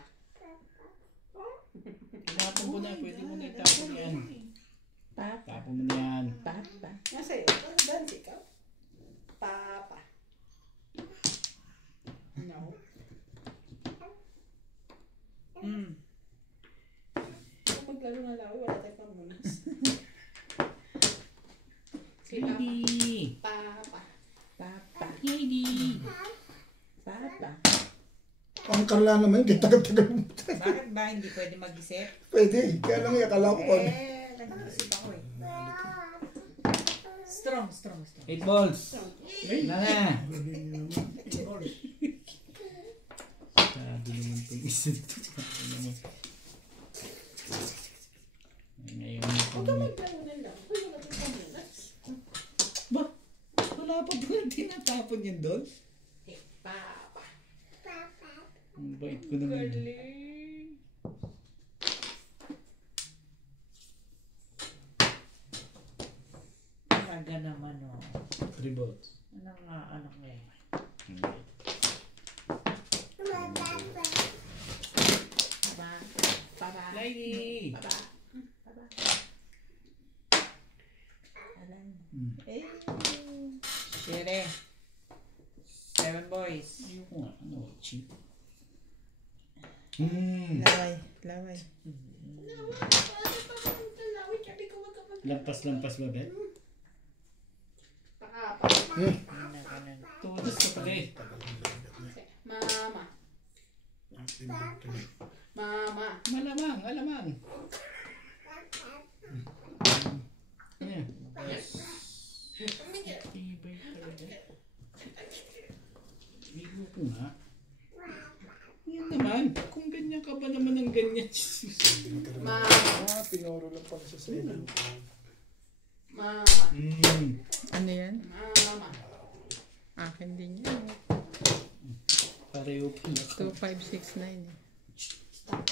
Tinapon ko na. Pwede mo na itapon yan. Papa. Tapon mo na yan. Papa. Nasa iyo. Dance ikaw. Papa. No. Kung maglaro na lawi, wala tayong pamunas. Say papa. Clyde. Papa. Papa. Clyde. Papa. Ang karla naman, kaya tagal-tagal mo. Bakit ba? ba hindi pwede mag-isip? Pwede. Kaya lang akala ko ano. Nag-isip ako eh. Strong. 8 balls. Wala na. Sabi naman itong isa dito. Sabi naman. Ngayon Huwag ka maglamunan lang. Huwag ka maglamunan. ba? Wala pa ba na tinatapon yan doon? Papa. Ang bait ko naman. Galing. Talaga naman oh. 3 balls. Ano nga, anak mo eh. Papa. Lady! Papa. Alam. Eh, Shere. 7 boys. Ayoko nga. Ano? Cheap. laway. Lampas-lampas ba, Bet? Papa. Ganun. Tutos ka pala eh. Mama. Mama. Malamang, alamang. Ano yan? Ibay talaga. Bigo ko nga. Yan naman. Kung ganyan ka ba naman ng ganyan? Mama. Pinoro lang pala siya sa inyo. Mama. Ano yan? Mama. Akin din yan. Pareho pala. 2569 eh. Thank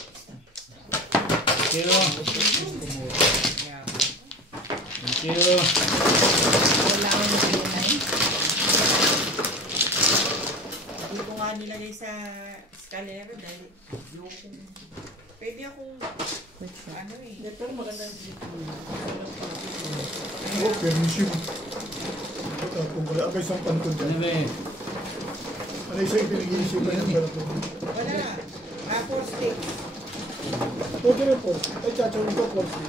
you. Yeah. Thank you. Wala akong naginay. Hindi ko nga nilagay sa eskalera dahil yung pwede akong ano eh. Pero maganda yung dito. Oh, permission. Kung wala ka isang pantun Ano dyan. ba eh? Ano isa yung pinag-iisipan ng pantun? Wala na. 4 sticks. Pwede rin po. Ay, chachawin ko, course din.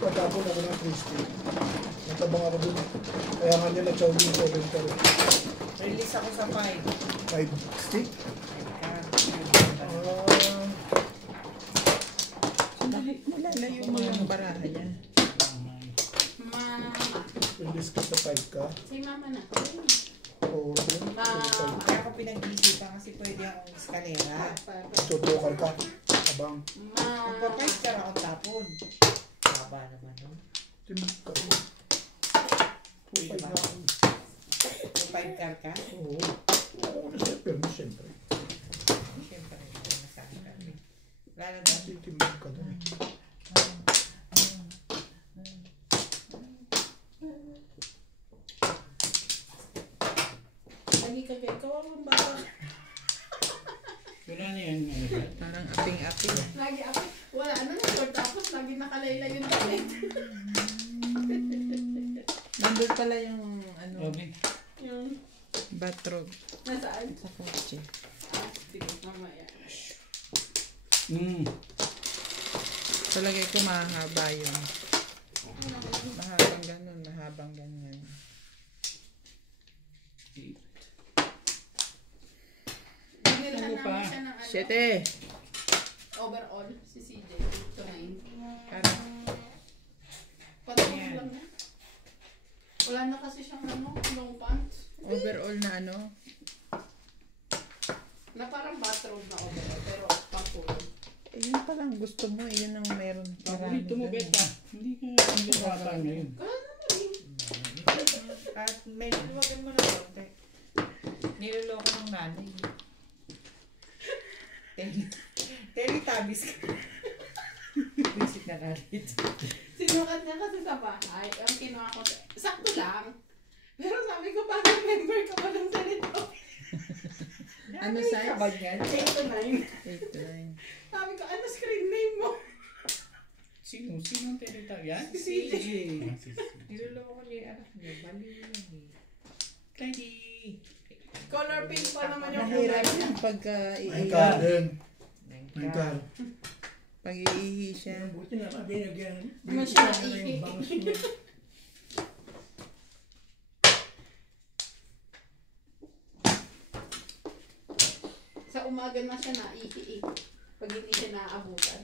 Patapon ako ng 3 stick. Natabang ako dun. Kaya nga niya na-chawin ko rin pero Release ako sa 5. 5 stick. Nilalayo mo yung baraha niya. Mama. Release ka sa 5 ka. Si mama na. O, Kaya ako pinag-iisipan kasi pwede akong eskalera. Papa. tutukan ka. Abang. Kung Mama. papayos ka ako tapon. Haba naman no? Timid ka. 2-5 na ako. Kung 5 car ka, Oo. Oo, kasi permission siyempre. siyempre masabi ka. Wala na doon. Kasi timid ka dun eh. Lagi ka kayo. Ikaw ang bata. Wala na yan. Ano ba? Parang aping-aping. Lagi ako. Wala na nga. Tapos lagi nakalayla yung damit. Nandun pala yung ano, Okay. Yung bathrobe nasaan? sa kotse. Sige, mamaya. Talagay ko mahaba yun. Mahabang ganun, mahabang ganyan. Binilhan Ano pa? namin siya ng ano. 7. Overall. Si CJ. 8 to 9. Para Patulog lang na. Wala na kasi siyang ano, long pants. overall na ano. Na parang bathrobe na overall. Pero pangtulog. Eh, yun palang gusto mo. Yun ang meron. Paborito mo, dun. Beta. Hindi ka bata ngayon. Kaya naman eh. At medyo luwagan mo na konti. Niloloko ng nanay. Teletubbies ka. Visit na natin. Sinukat niya kasi sa bahay. Ang kinuha ko. Sakto lang. Pero sabi ko, parang member ka pa ng ganito. Ano Nanay size? ka ba yan? 8 to 9. 8 to 9. Sabi ko, ano screen name mo? Sino? Sino ang teletab? Yan? Si CJ. Niloloko niya yung anak niya. Baliw lang eh. Lady! Color pink pa naman yung Mahirap kulay niya. yung pagka Ay, Karen. Ay, Nangka. Karen. pag iihi siya. Buti na pa binagyan. Naman siya Binagyan na yung bangus niya. Sa umaga na siya naihi. Pag hindi siya naaabutan.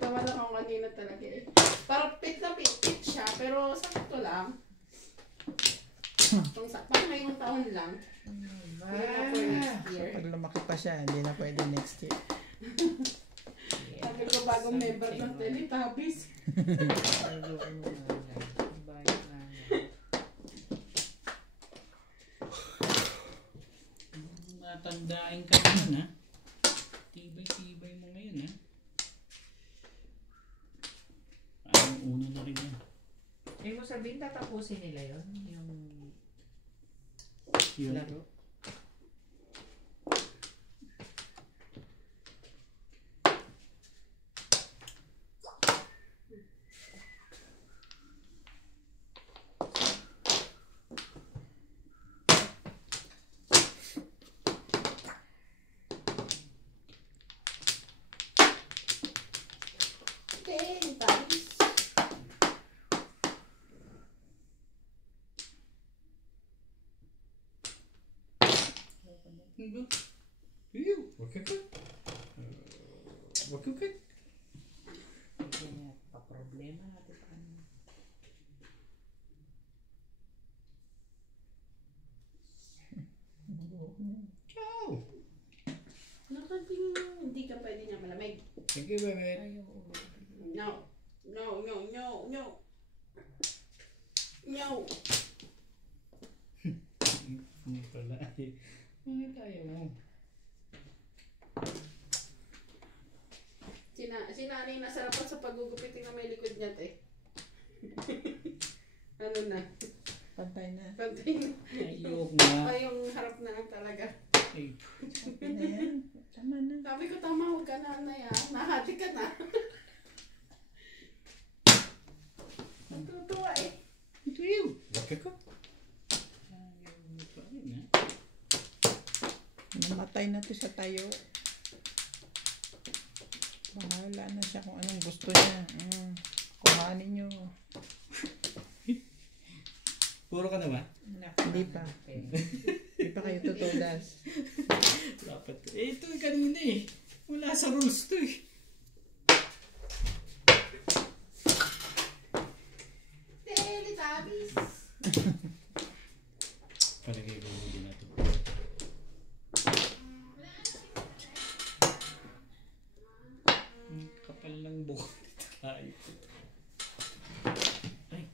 Tawa na akong kanina talaga eh. Parang pit na pit siya, pero sakto lang. Pang ngayong taon lang. Hindi na for next year. Pag lumaki pa siya, hindi na pwede next year. Sabi ko bagong member ng Teletubbies. Matandain ka naman ha. Tibay-tibay mo ngayon ha. Parang una na rin yan. Ibig mo sabihin, tatapusin nila yun? Yung Yun. laro? Teletubbies. Wakukit. Hindi pa-problema natin. Ciao. Nakating hindi ka pwede niya malamig. Thank you, baby. No. No, no, no, no. No. Hindi pala. Ano tayo mo? Si nanay nasarapan sa pagugupitin na may likod niya, te. Ano na? Pantay na. Pantay na. Ayok nga. Pa yung harap na lang talaga. Ay, Okay na yan. Tama na. Sabi ko, tama, huwag ka na, Nay, ah. Nahati ka na. Natutuwa eh. ito yun. Wakukit. Ayun pa rin ha. Namatay na to sa tayo. Bahala na siya kung anong gusto niya. Kuhanin niyo. Puro ka na ba? Hindi pa. Hindi pa kayo tutulas. Dapat. Eh, ito kanina eh. Wala sa rules to eh. Teletubbies. Palagay ko hindi na ito. Kapal ng buhok nito. Ay. Ay.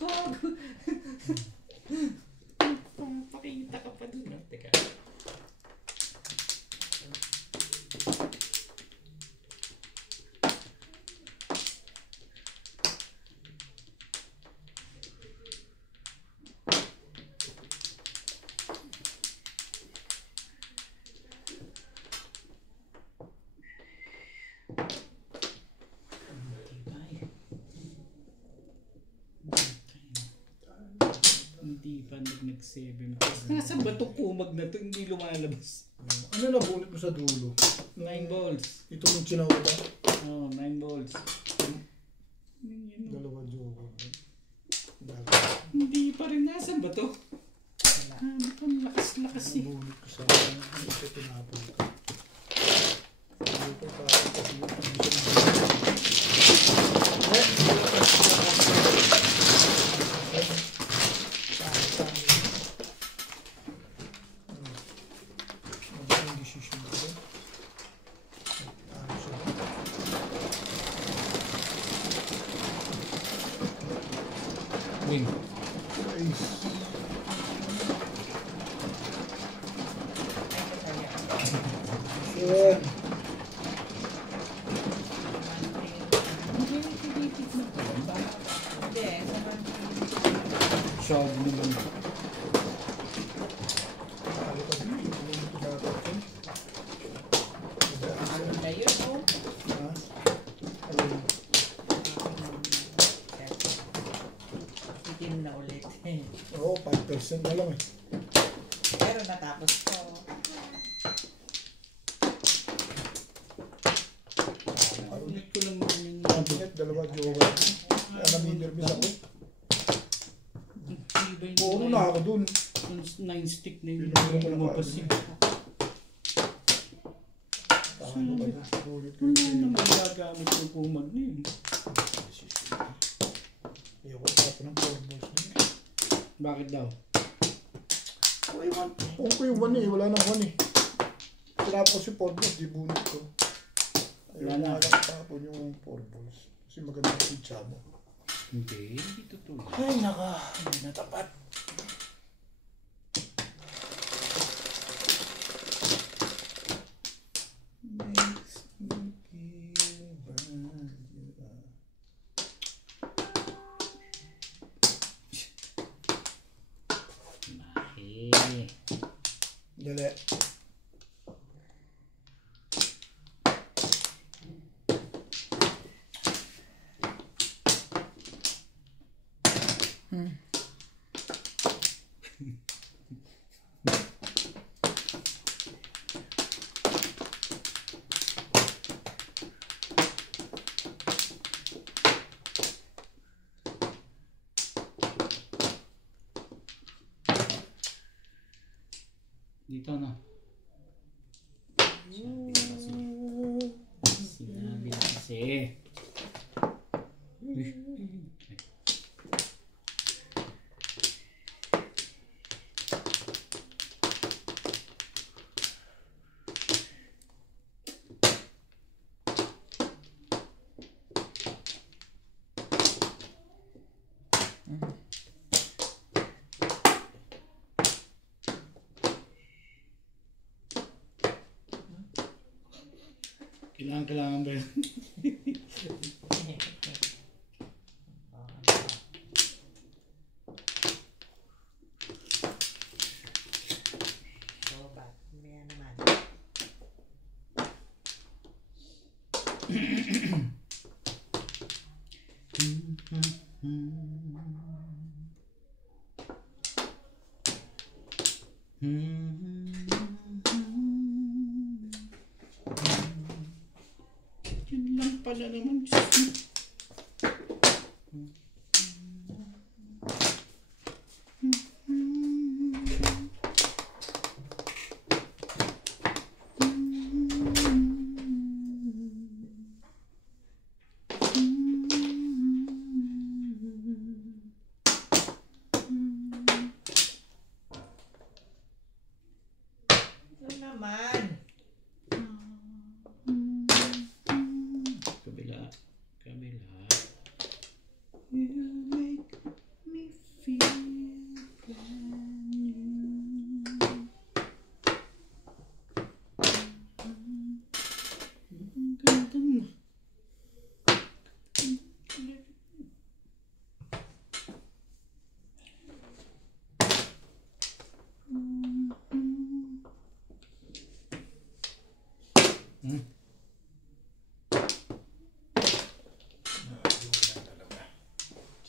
Bago. Pakita ka pa dun. Teka. Hindi pa nag-7 plus. Nasa batong kumag na to, hindi lumalabas. Ano na bulit mo sa dulo? 9 balls. Ito yung chinauta. Oh, 9 balls. Dalawa jowa. Hindi pa rin. Nasaan ba to? Ang lakas-lakas eh. Bulit ko sa ito tinapon ko. Ito parang kasi yung Win. Yeah. Shog naman. Ano na yun, oh? Itim na ulit. Oo, 5% na lang eh. Pero natapos ko. Ulit ko lang naman yung Kabinet, dalawa jowa. Kaya nami-nervous ako. tibay Puro na ako dun. Kung 9 stick na yun, Yun ang lumabas yun. Paano ba na? Ulit ko Wala yun. naman gagamit yung pumag na yun. Ayaw ko pa ng 4 balls na yun. Bakit daw? Kung ko yung 1 eh, wala nang 1 eh. Tinapos yung 4 balls, di bunot ko. Ayaw Wala na. na lang tapon yung 4 balls. Kasi maganda yung pitcha mo. Hindi totoo. Ay naka, hindi natapat. Makes me feel brand new. Mahi. Dali. Dito na. Sinabi na kasi. Uy. Kailangan ba yun? Sobat. Maya naman. Yun lang pala naman. Diyos mo. Ano naman? Kabila. You make me feel brand new. Ang ganda mo.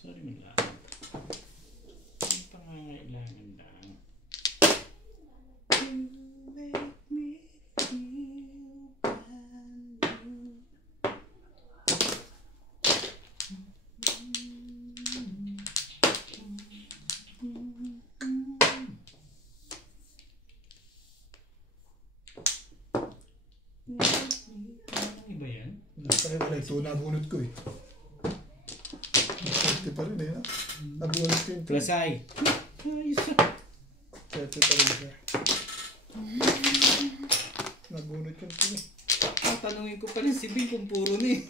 Sorry mo lang. Ang pangangailangan lang. You make me feel brand new. Ano iba yan? Kaya wala ito, nabunot ko eh. Serte pa rin eh. Nabunot ko yung Plus I. Ayos ah. Serte pa rin siya. Nabunot yung ito eh. Tatanungin ko pala si Bing kung puro na eh.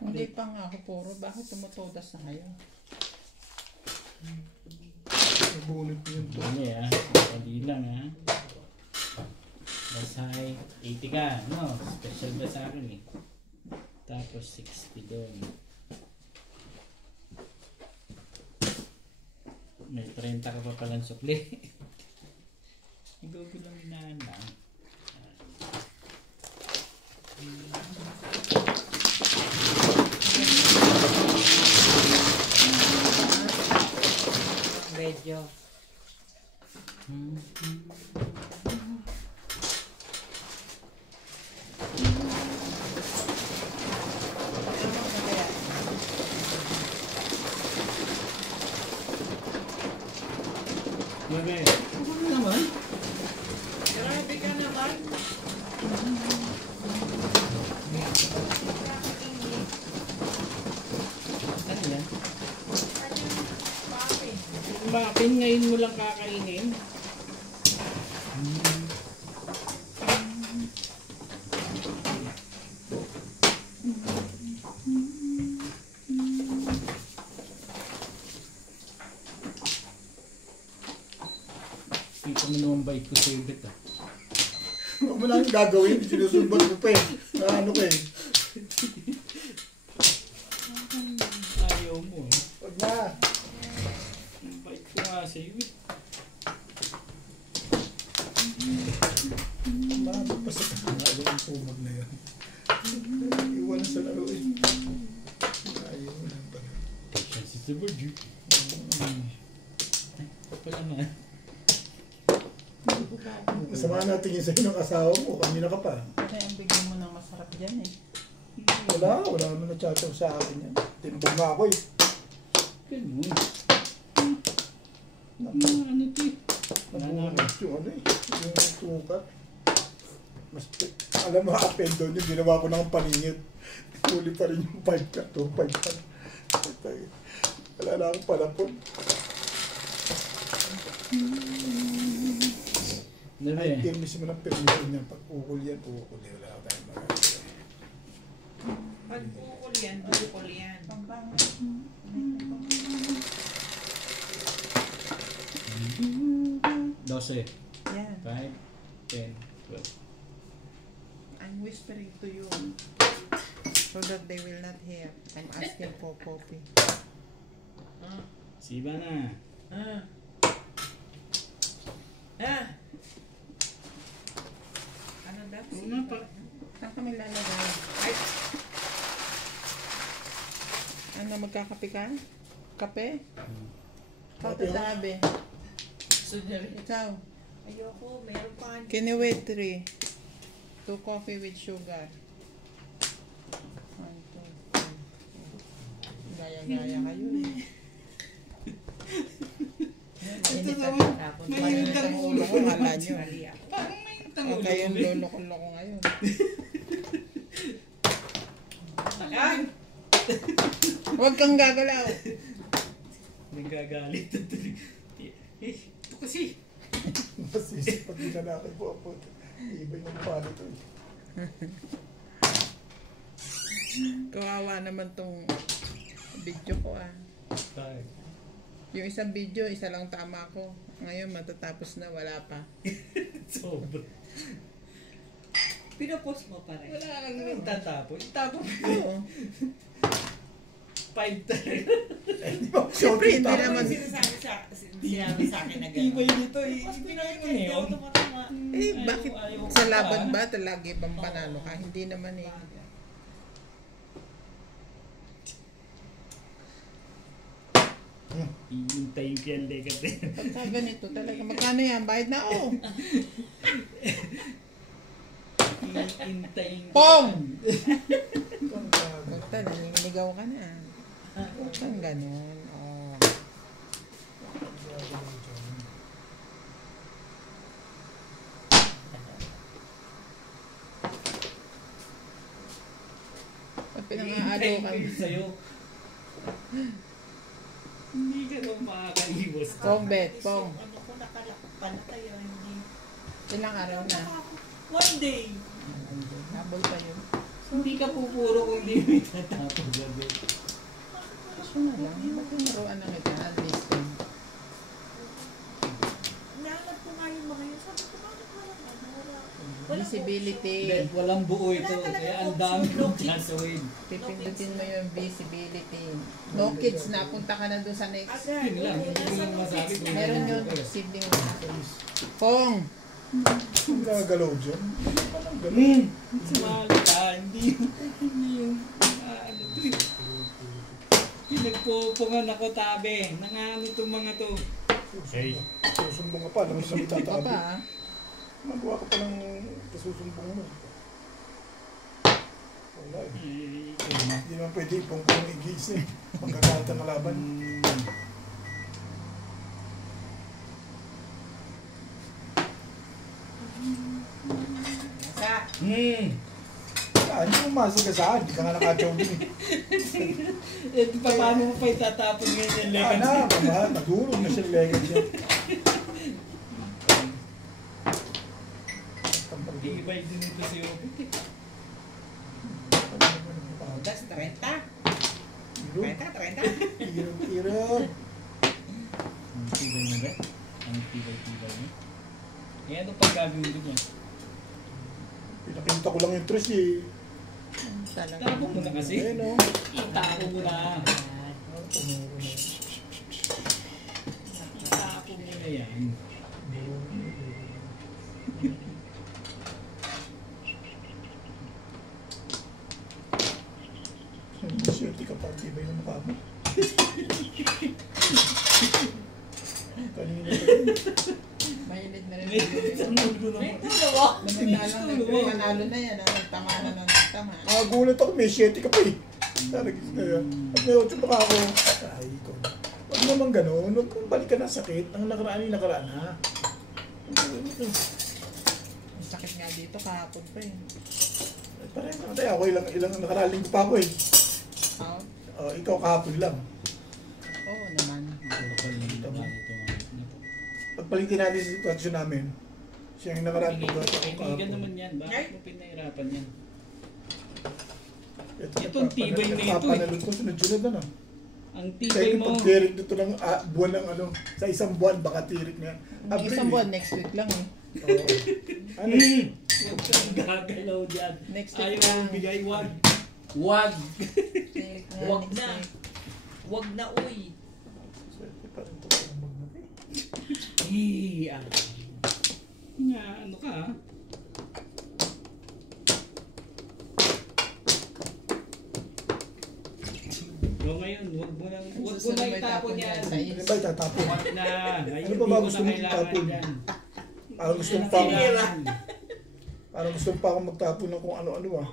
Hindi pa nga ako puro. Bakit tumutodas na kayo? Nabunot yung ito. Ano ya? Dali lang ha. Basay. 80 ka. No? Special ba sa akin eh. Tapos 60 doon. May 30 ka pa palang sukli. Igugulang lang. Medyo. Bebe, ako na naman. Grabe ka naman. Ano yan? Bakit? Bakit ngayon mo lang kakainin? Kita mo naman bait ko sa'yo, Bet, ah. Huwag mo lang gagawin, sinusumbat mo pa eh. Ano ka eh. Ayaw mo, eh. Huwag na. Ang bait ko nga sa'yo, eh. Marami pa sa kanalo ang sumag na yun. Iwan sa laro eh. Ayaw mo lang pala. Siya si Bird, Ay, pala nga. Masama natin yung sa'yo ng asawa mo. Kanina ka pa. Kasi ang bigyan mo ng masarap dyan eh. Wala naman nagchatsaw sa akin yan. Timbog nga ako eh. Ganun. Naku, Ano ito, eh? nabuhat yung ano eh. Yung sukat. Mas, alam mo, append doon yung ginawa ko ng paningit. Huli pa rin yung 5 ka. 2, 5 ka. Wala na akong palapon. Ano ba, Ay, eh? mismo ng permission niya. Pag ukol yan, ukol. Wala ako tayong magagawa. Pag bukol yan, bukol yan. Pambangan. 12, Yan. 5, 10, 12. I'm whispering to you so that they will not hear. I'm asking for coffee. Siba na. Ah. Ah. Ano daw? Oo nga pa. Saan kami lalagay? Ay, Ano, magkakape ka? Kape? Ikaw, Kape, tatabi. sunod. Ikaw. Ayoko, meron pa. Can you wait 3? 2 coffee with sugar. 1, 2, 3. Gaya-gaya kayo eh. Ito naman, Mainit mayintang ang ulo ulo ko, kala nyo. Mali ako. Parang mayintang O ulo kayong ko, eh. lolo-lolo ko ngayon. Ay! Huwag kang gagalaw. Nagagalit na tuloy. Ito kasi. Masisip pag dinalaki po ako. Iba yung palo to eh. Kawawa naman tong video ko ah. Tayo. Yung isang video, isa lang tama ko. Ngayon matatapos na, wala pa. Sobra. Pinopost mo pa rin. Wala kang naman tatapon. Itapon mo. Oo. 5 talaga. Siyempre, hindi Ano naman. yung sinabi sa akin na Ibay gano'n? nito eh. Mas Ibigay mo na pinakita yun. ko tumatama. Eh, bakit Ayaw sa ka laban pa. ba talaga ibang panalo ka? Hindi naman eh. Iintayin ko yan legat eh. Pagka ganito talaga, magkano yan? Bayad na ako. Iintayin ko. Pong! Ang gago. Basta, nangingigaw ka na. Huwag kang ganun. Oh. Pag pinang-aalo Iintayin ka. ko yun sa'yo. Hindi ka naman makakaiwas. Pong, Bet, Pong. Ano ko nakalakpan na kayo, hindi. Ilang araw na. One day. Habol pa yun. Hindi ka pupuro kung di mo itatapon gabi. Kaso na lang, ba't tinuruan na kita? At least, Nahanap ko nga yung mga yun. Sabi ko, bakit walang ano? Walang visibility. Bet, walang buo ito. Kaya ang dami kong sasawin. Pipindutin mo yung visibility. No kids na, punta ka na doon sa next. Agad. Yun lang. Oo, Hindi ko nasa lang masabi office kung na. Meron yun, sibling na. Pong! Ang gagalaw dyan. Parang ganun. Sumali ka. Hindi yung ano to eh. Pinagpupungan ako tabi. Nangano itong mga to. Okay. Susumbong ka pa. Alam mo sa Ito itatabi. pa ah. Magawa ka pa ng pasusumbong mo. Wala eh. Hindi naman pwede ipong kung igising. Pagkakata ng laban. Hindi mo masagasaan. Hindi ka nga naka-jogging. Eh, paano mo pa itatapon ngayon yung legan? Nagulong na siya legan siya. Ibay din ito si Obi. Das 30. 30. Tiro. Ang tibay mo ba? Ang tibay niya. Eh, ano pang gagawin ko niya? Pinakita ko lang yung tres eh. Talaga. Tapo mo na kasi. Ayun o. Itapo mo na. Itapo mo na yan. Swerte ka pa, tibay ng mukha mo. Kanina pa yun. Mahilig na rin. Isang mundo naman. Manalo na yan. Nagtama na ng nagtama. Nakagulat ako, may 7 ka pa eh. Taragis na yan. At may 8 pa ako. Ay, ikaw. Huwag naman gano'n. Huwag kong balikan ng sakit. Ang nakaraan ay nakaraan ha. Ang sakit nga dito kahapon pa eh. Ay, pareho naman tayo. Ako ilang nakaraling ko pa ako eh. Out? Ikaw kahapon lang. Oo naman. Pagpalitin natin sa sitwasyon namin. Siya yung nakaraan ko. Kaibigan naman yan. Bakit mo pinahirapan yan? Itong Itong tibay na ito eh. Papanalot ko sunod-sunod ano. Ang Kaya tibay yung mo. pag-tirik dito ng buwan ng ano. Sa isang buwan baka tirik na yan. Isang buwan next week lang eh. Oo. Ano? Huwag kang gagalaw dyan. Next week Ayaw lang. mong bigay. Wag. Wag. Wag na. Wag na, uy. Swerte pa rin ito. Nga, ano ka ha? So ngayon, wag mo na itapon yan. Ano ba itatapon? Wag na. Ay, Ano ba ba hindi gusto ko mo na kailangan itapon? yan. Parang gusto Hindi pa ko ako, na kailangan. parang gusto pa ako magtapon ng kung ano-ano ah.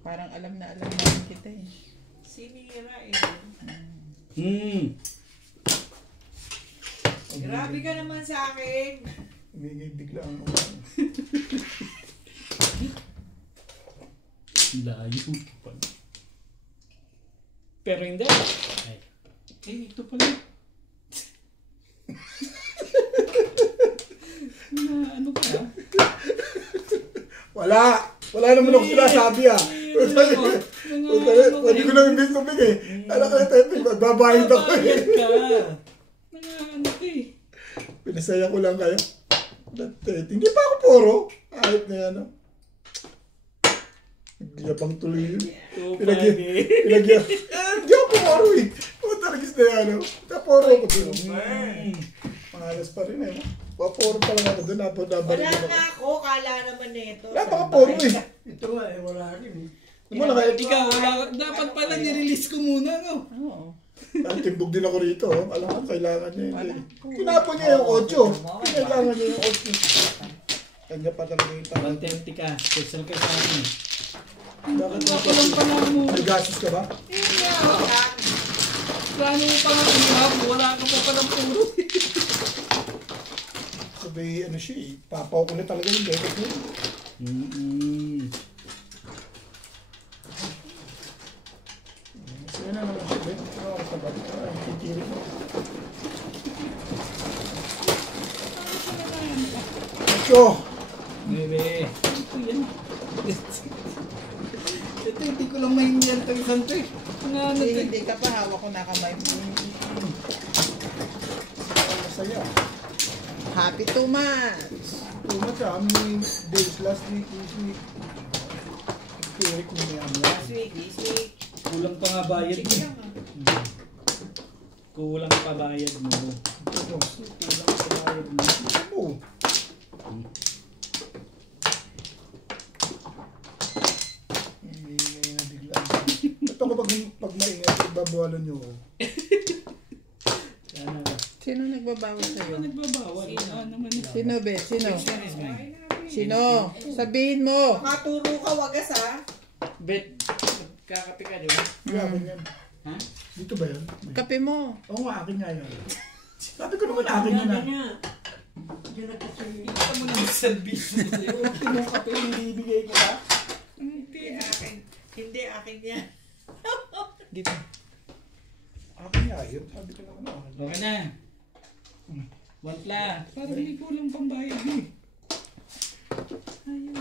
Parang alam na namin kita eh. Sinira eh. Grabe ka naman sa akin. Umingay bigla ang Layo pa. Pero hindi. Ay, ito pala. Na ano ka? Wala naman ako sinasabi ah. Pwede ko lang ibig tubig eh. Alam ka na tayo, magbabayad ako eh. Babayad ka. Ano ka eh. Pinasaya ko lang kayo. Hindi pa ako puro. Ayot na yan. Hindi niya pang tuloy yun. Pinagyan. Hindi ako puro eh. Taragis na yan. Taporo ko dun. Pangalas pa rin eh. Paporo pa lang ako dun. Wala na ako. Kala naman nito. Wala pa ka puro eh. Ito nga eh, wala rin eh. Ikaw, dapat pala nirelease ko muna, no? Oo. Ang timbog din ako rito. Alam ko, kailangan niya yun. Tinapon niya yung 8. Kailangan niya yung 8. Kanya pa talaga yung tawag. 130 ka. Special ka sa akin. Bakit Ako lang pala mo. may gasos ka ba? Plano mo pa nga ang wala ka pa palang puro. Sabi, ano siya eh. Papaw ko na talaga yung bebek niya. Kasi na naman siya, Ben. Ano ako tabat? Ay, titirin mo. Ito! Bebe. Ito yan. Ito, hindi ko lang maintindihan ito isang ito eh. Ano ito? Hindi ka pa hawak ko na kamay mo. Masaya. Happy 2 months! Tuma sa aming days last week, this week. Tirik mo niya mo. This week. Kulang pa nga bayad mo. Sige lang ah. Kulang pa bayad mo. Ito. Kulang pa bayad mo. Oo. Ingay na bigla. Ito ko pag maingat, ibabawalan niyo ako. Sana ba? Sino nagbabawal sa'yo? Ano nagbabawal? Sino? Ano naman ito? Sino be? Sino? Question is mine. Sino? Sabihin mo! Makaturo ka, wagas ha. Bet, kakape ka, di ba? Akin yan. Ha? Dito ba yan? Kape mo! Oo nga, akin nga yan. Sabi ko naman akin yan ah. Diyan na kasi. Kita mo naman servisyo. Yung kape yung bibigay ko ba? Hindi akin. Hindi akin yan. Dito. Akin nga yun. Sabi ko naman ako. Okay na. Wantla. Parang may kulang pambayad eh. Ayaw.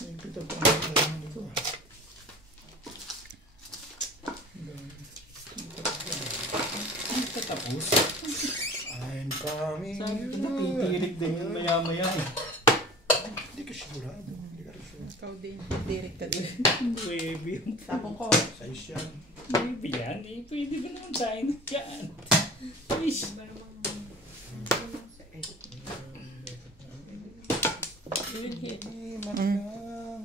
Yung pito pa ang dito. Hindi ka tapos. I'm coming. Sabi ko napipilit din yung maya-maya eh. Hindi ka sigurado. Hindi ka rin sure. Ikaw din. Direct ka din. Pwede yung Tapong ko. Size yan. baby yan. Eh, pwede ba naman tayo na dyan? Please. Ba namang sa edit? Matang.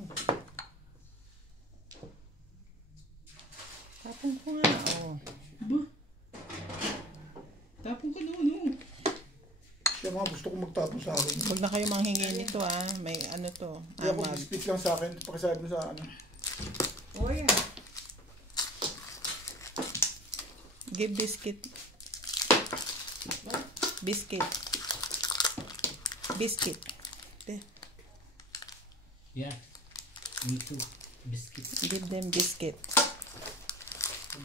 Tapong ko nga. Oh. Ba? Tapong ka noon, no? Siya mga gusto ko magtapos sa akin. Huwag na kayo manghingi nito ah. May ano to. Kaya ako Amag. speak lang sa akin. Pakisabi mo sa ano. Oh, yeah. Give biscuit. Biscuit. Biscuit. There. Yeah. Me too. Biscuit. Give them biscuit.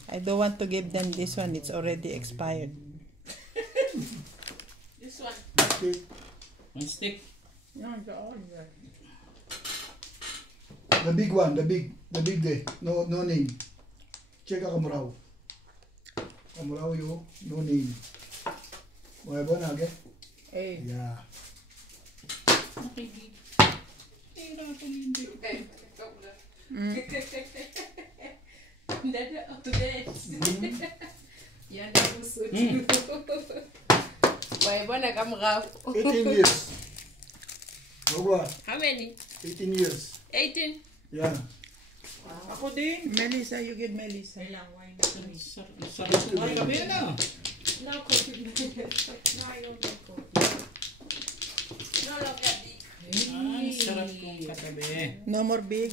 I don't want to give them this one. It's already expired. This one. Okay. One stick. The big one. The big day. No name. Check Kamuraw. Kamuraw yo. No name. Mga ba na Eh. Yeah. Okay, di. Hirapan hindi. Okay. Ikaw na. Mm. Dada ako din. Yan ang gusto. Why ba nakamraw? 18 years. Ano ba? How many? 18 years. 18. Yeah. Ako din. Melissa, you give Melissa. Kailang wine. Sarap na kami na. No coffee. No, I don't like coffee. No longer di. Ay, sarap kong katabi. No more big.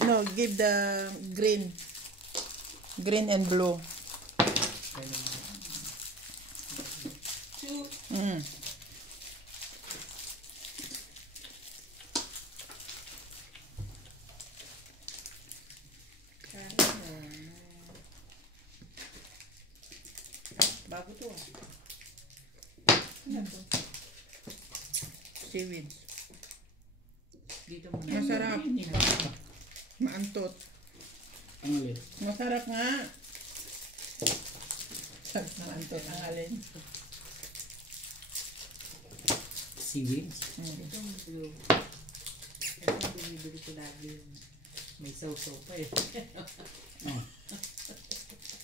No, give the green. Green and blue. Two. Mm. Bago to. Seaweed. Dito mo na. Masarap. Maantot. Ang ulit. Masarap nga. Sarap maantot ang alin. Seaweed. Itong blue. Ito binibili ko lagi yung may sausaw pa eh.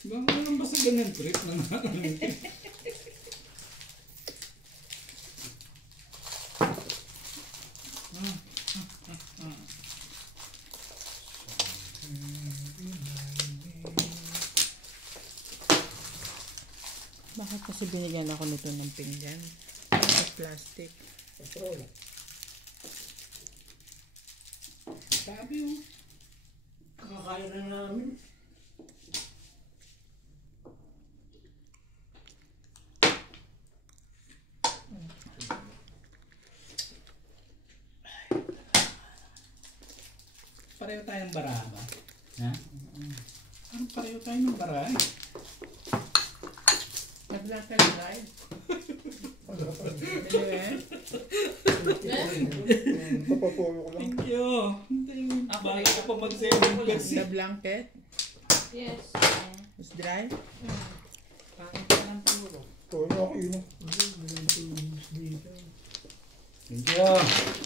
Baka naman ba sa ganyan trip na nga? Bakit kasi binigyan ako nito ng pinggan? Sa plastic. Sabi yung Kakaya na namin. pareho tayong bara ba? Ha? Parang pareho tayo ng bara eh. Nag-last na live. Papapolo ko lang. Thank you. Bago ko pa mag-saving kasi. The blanket Yes. is dry. Pangit ka ng puro. Ito na ako yun. Thank you.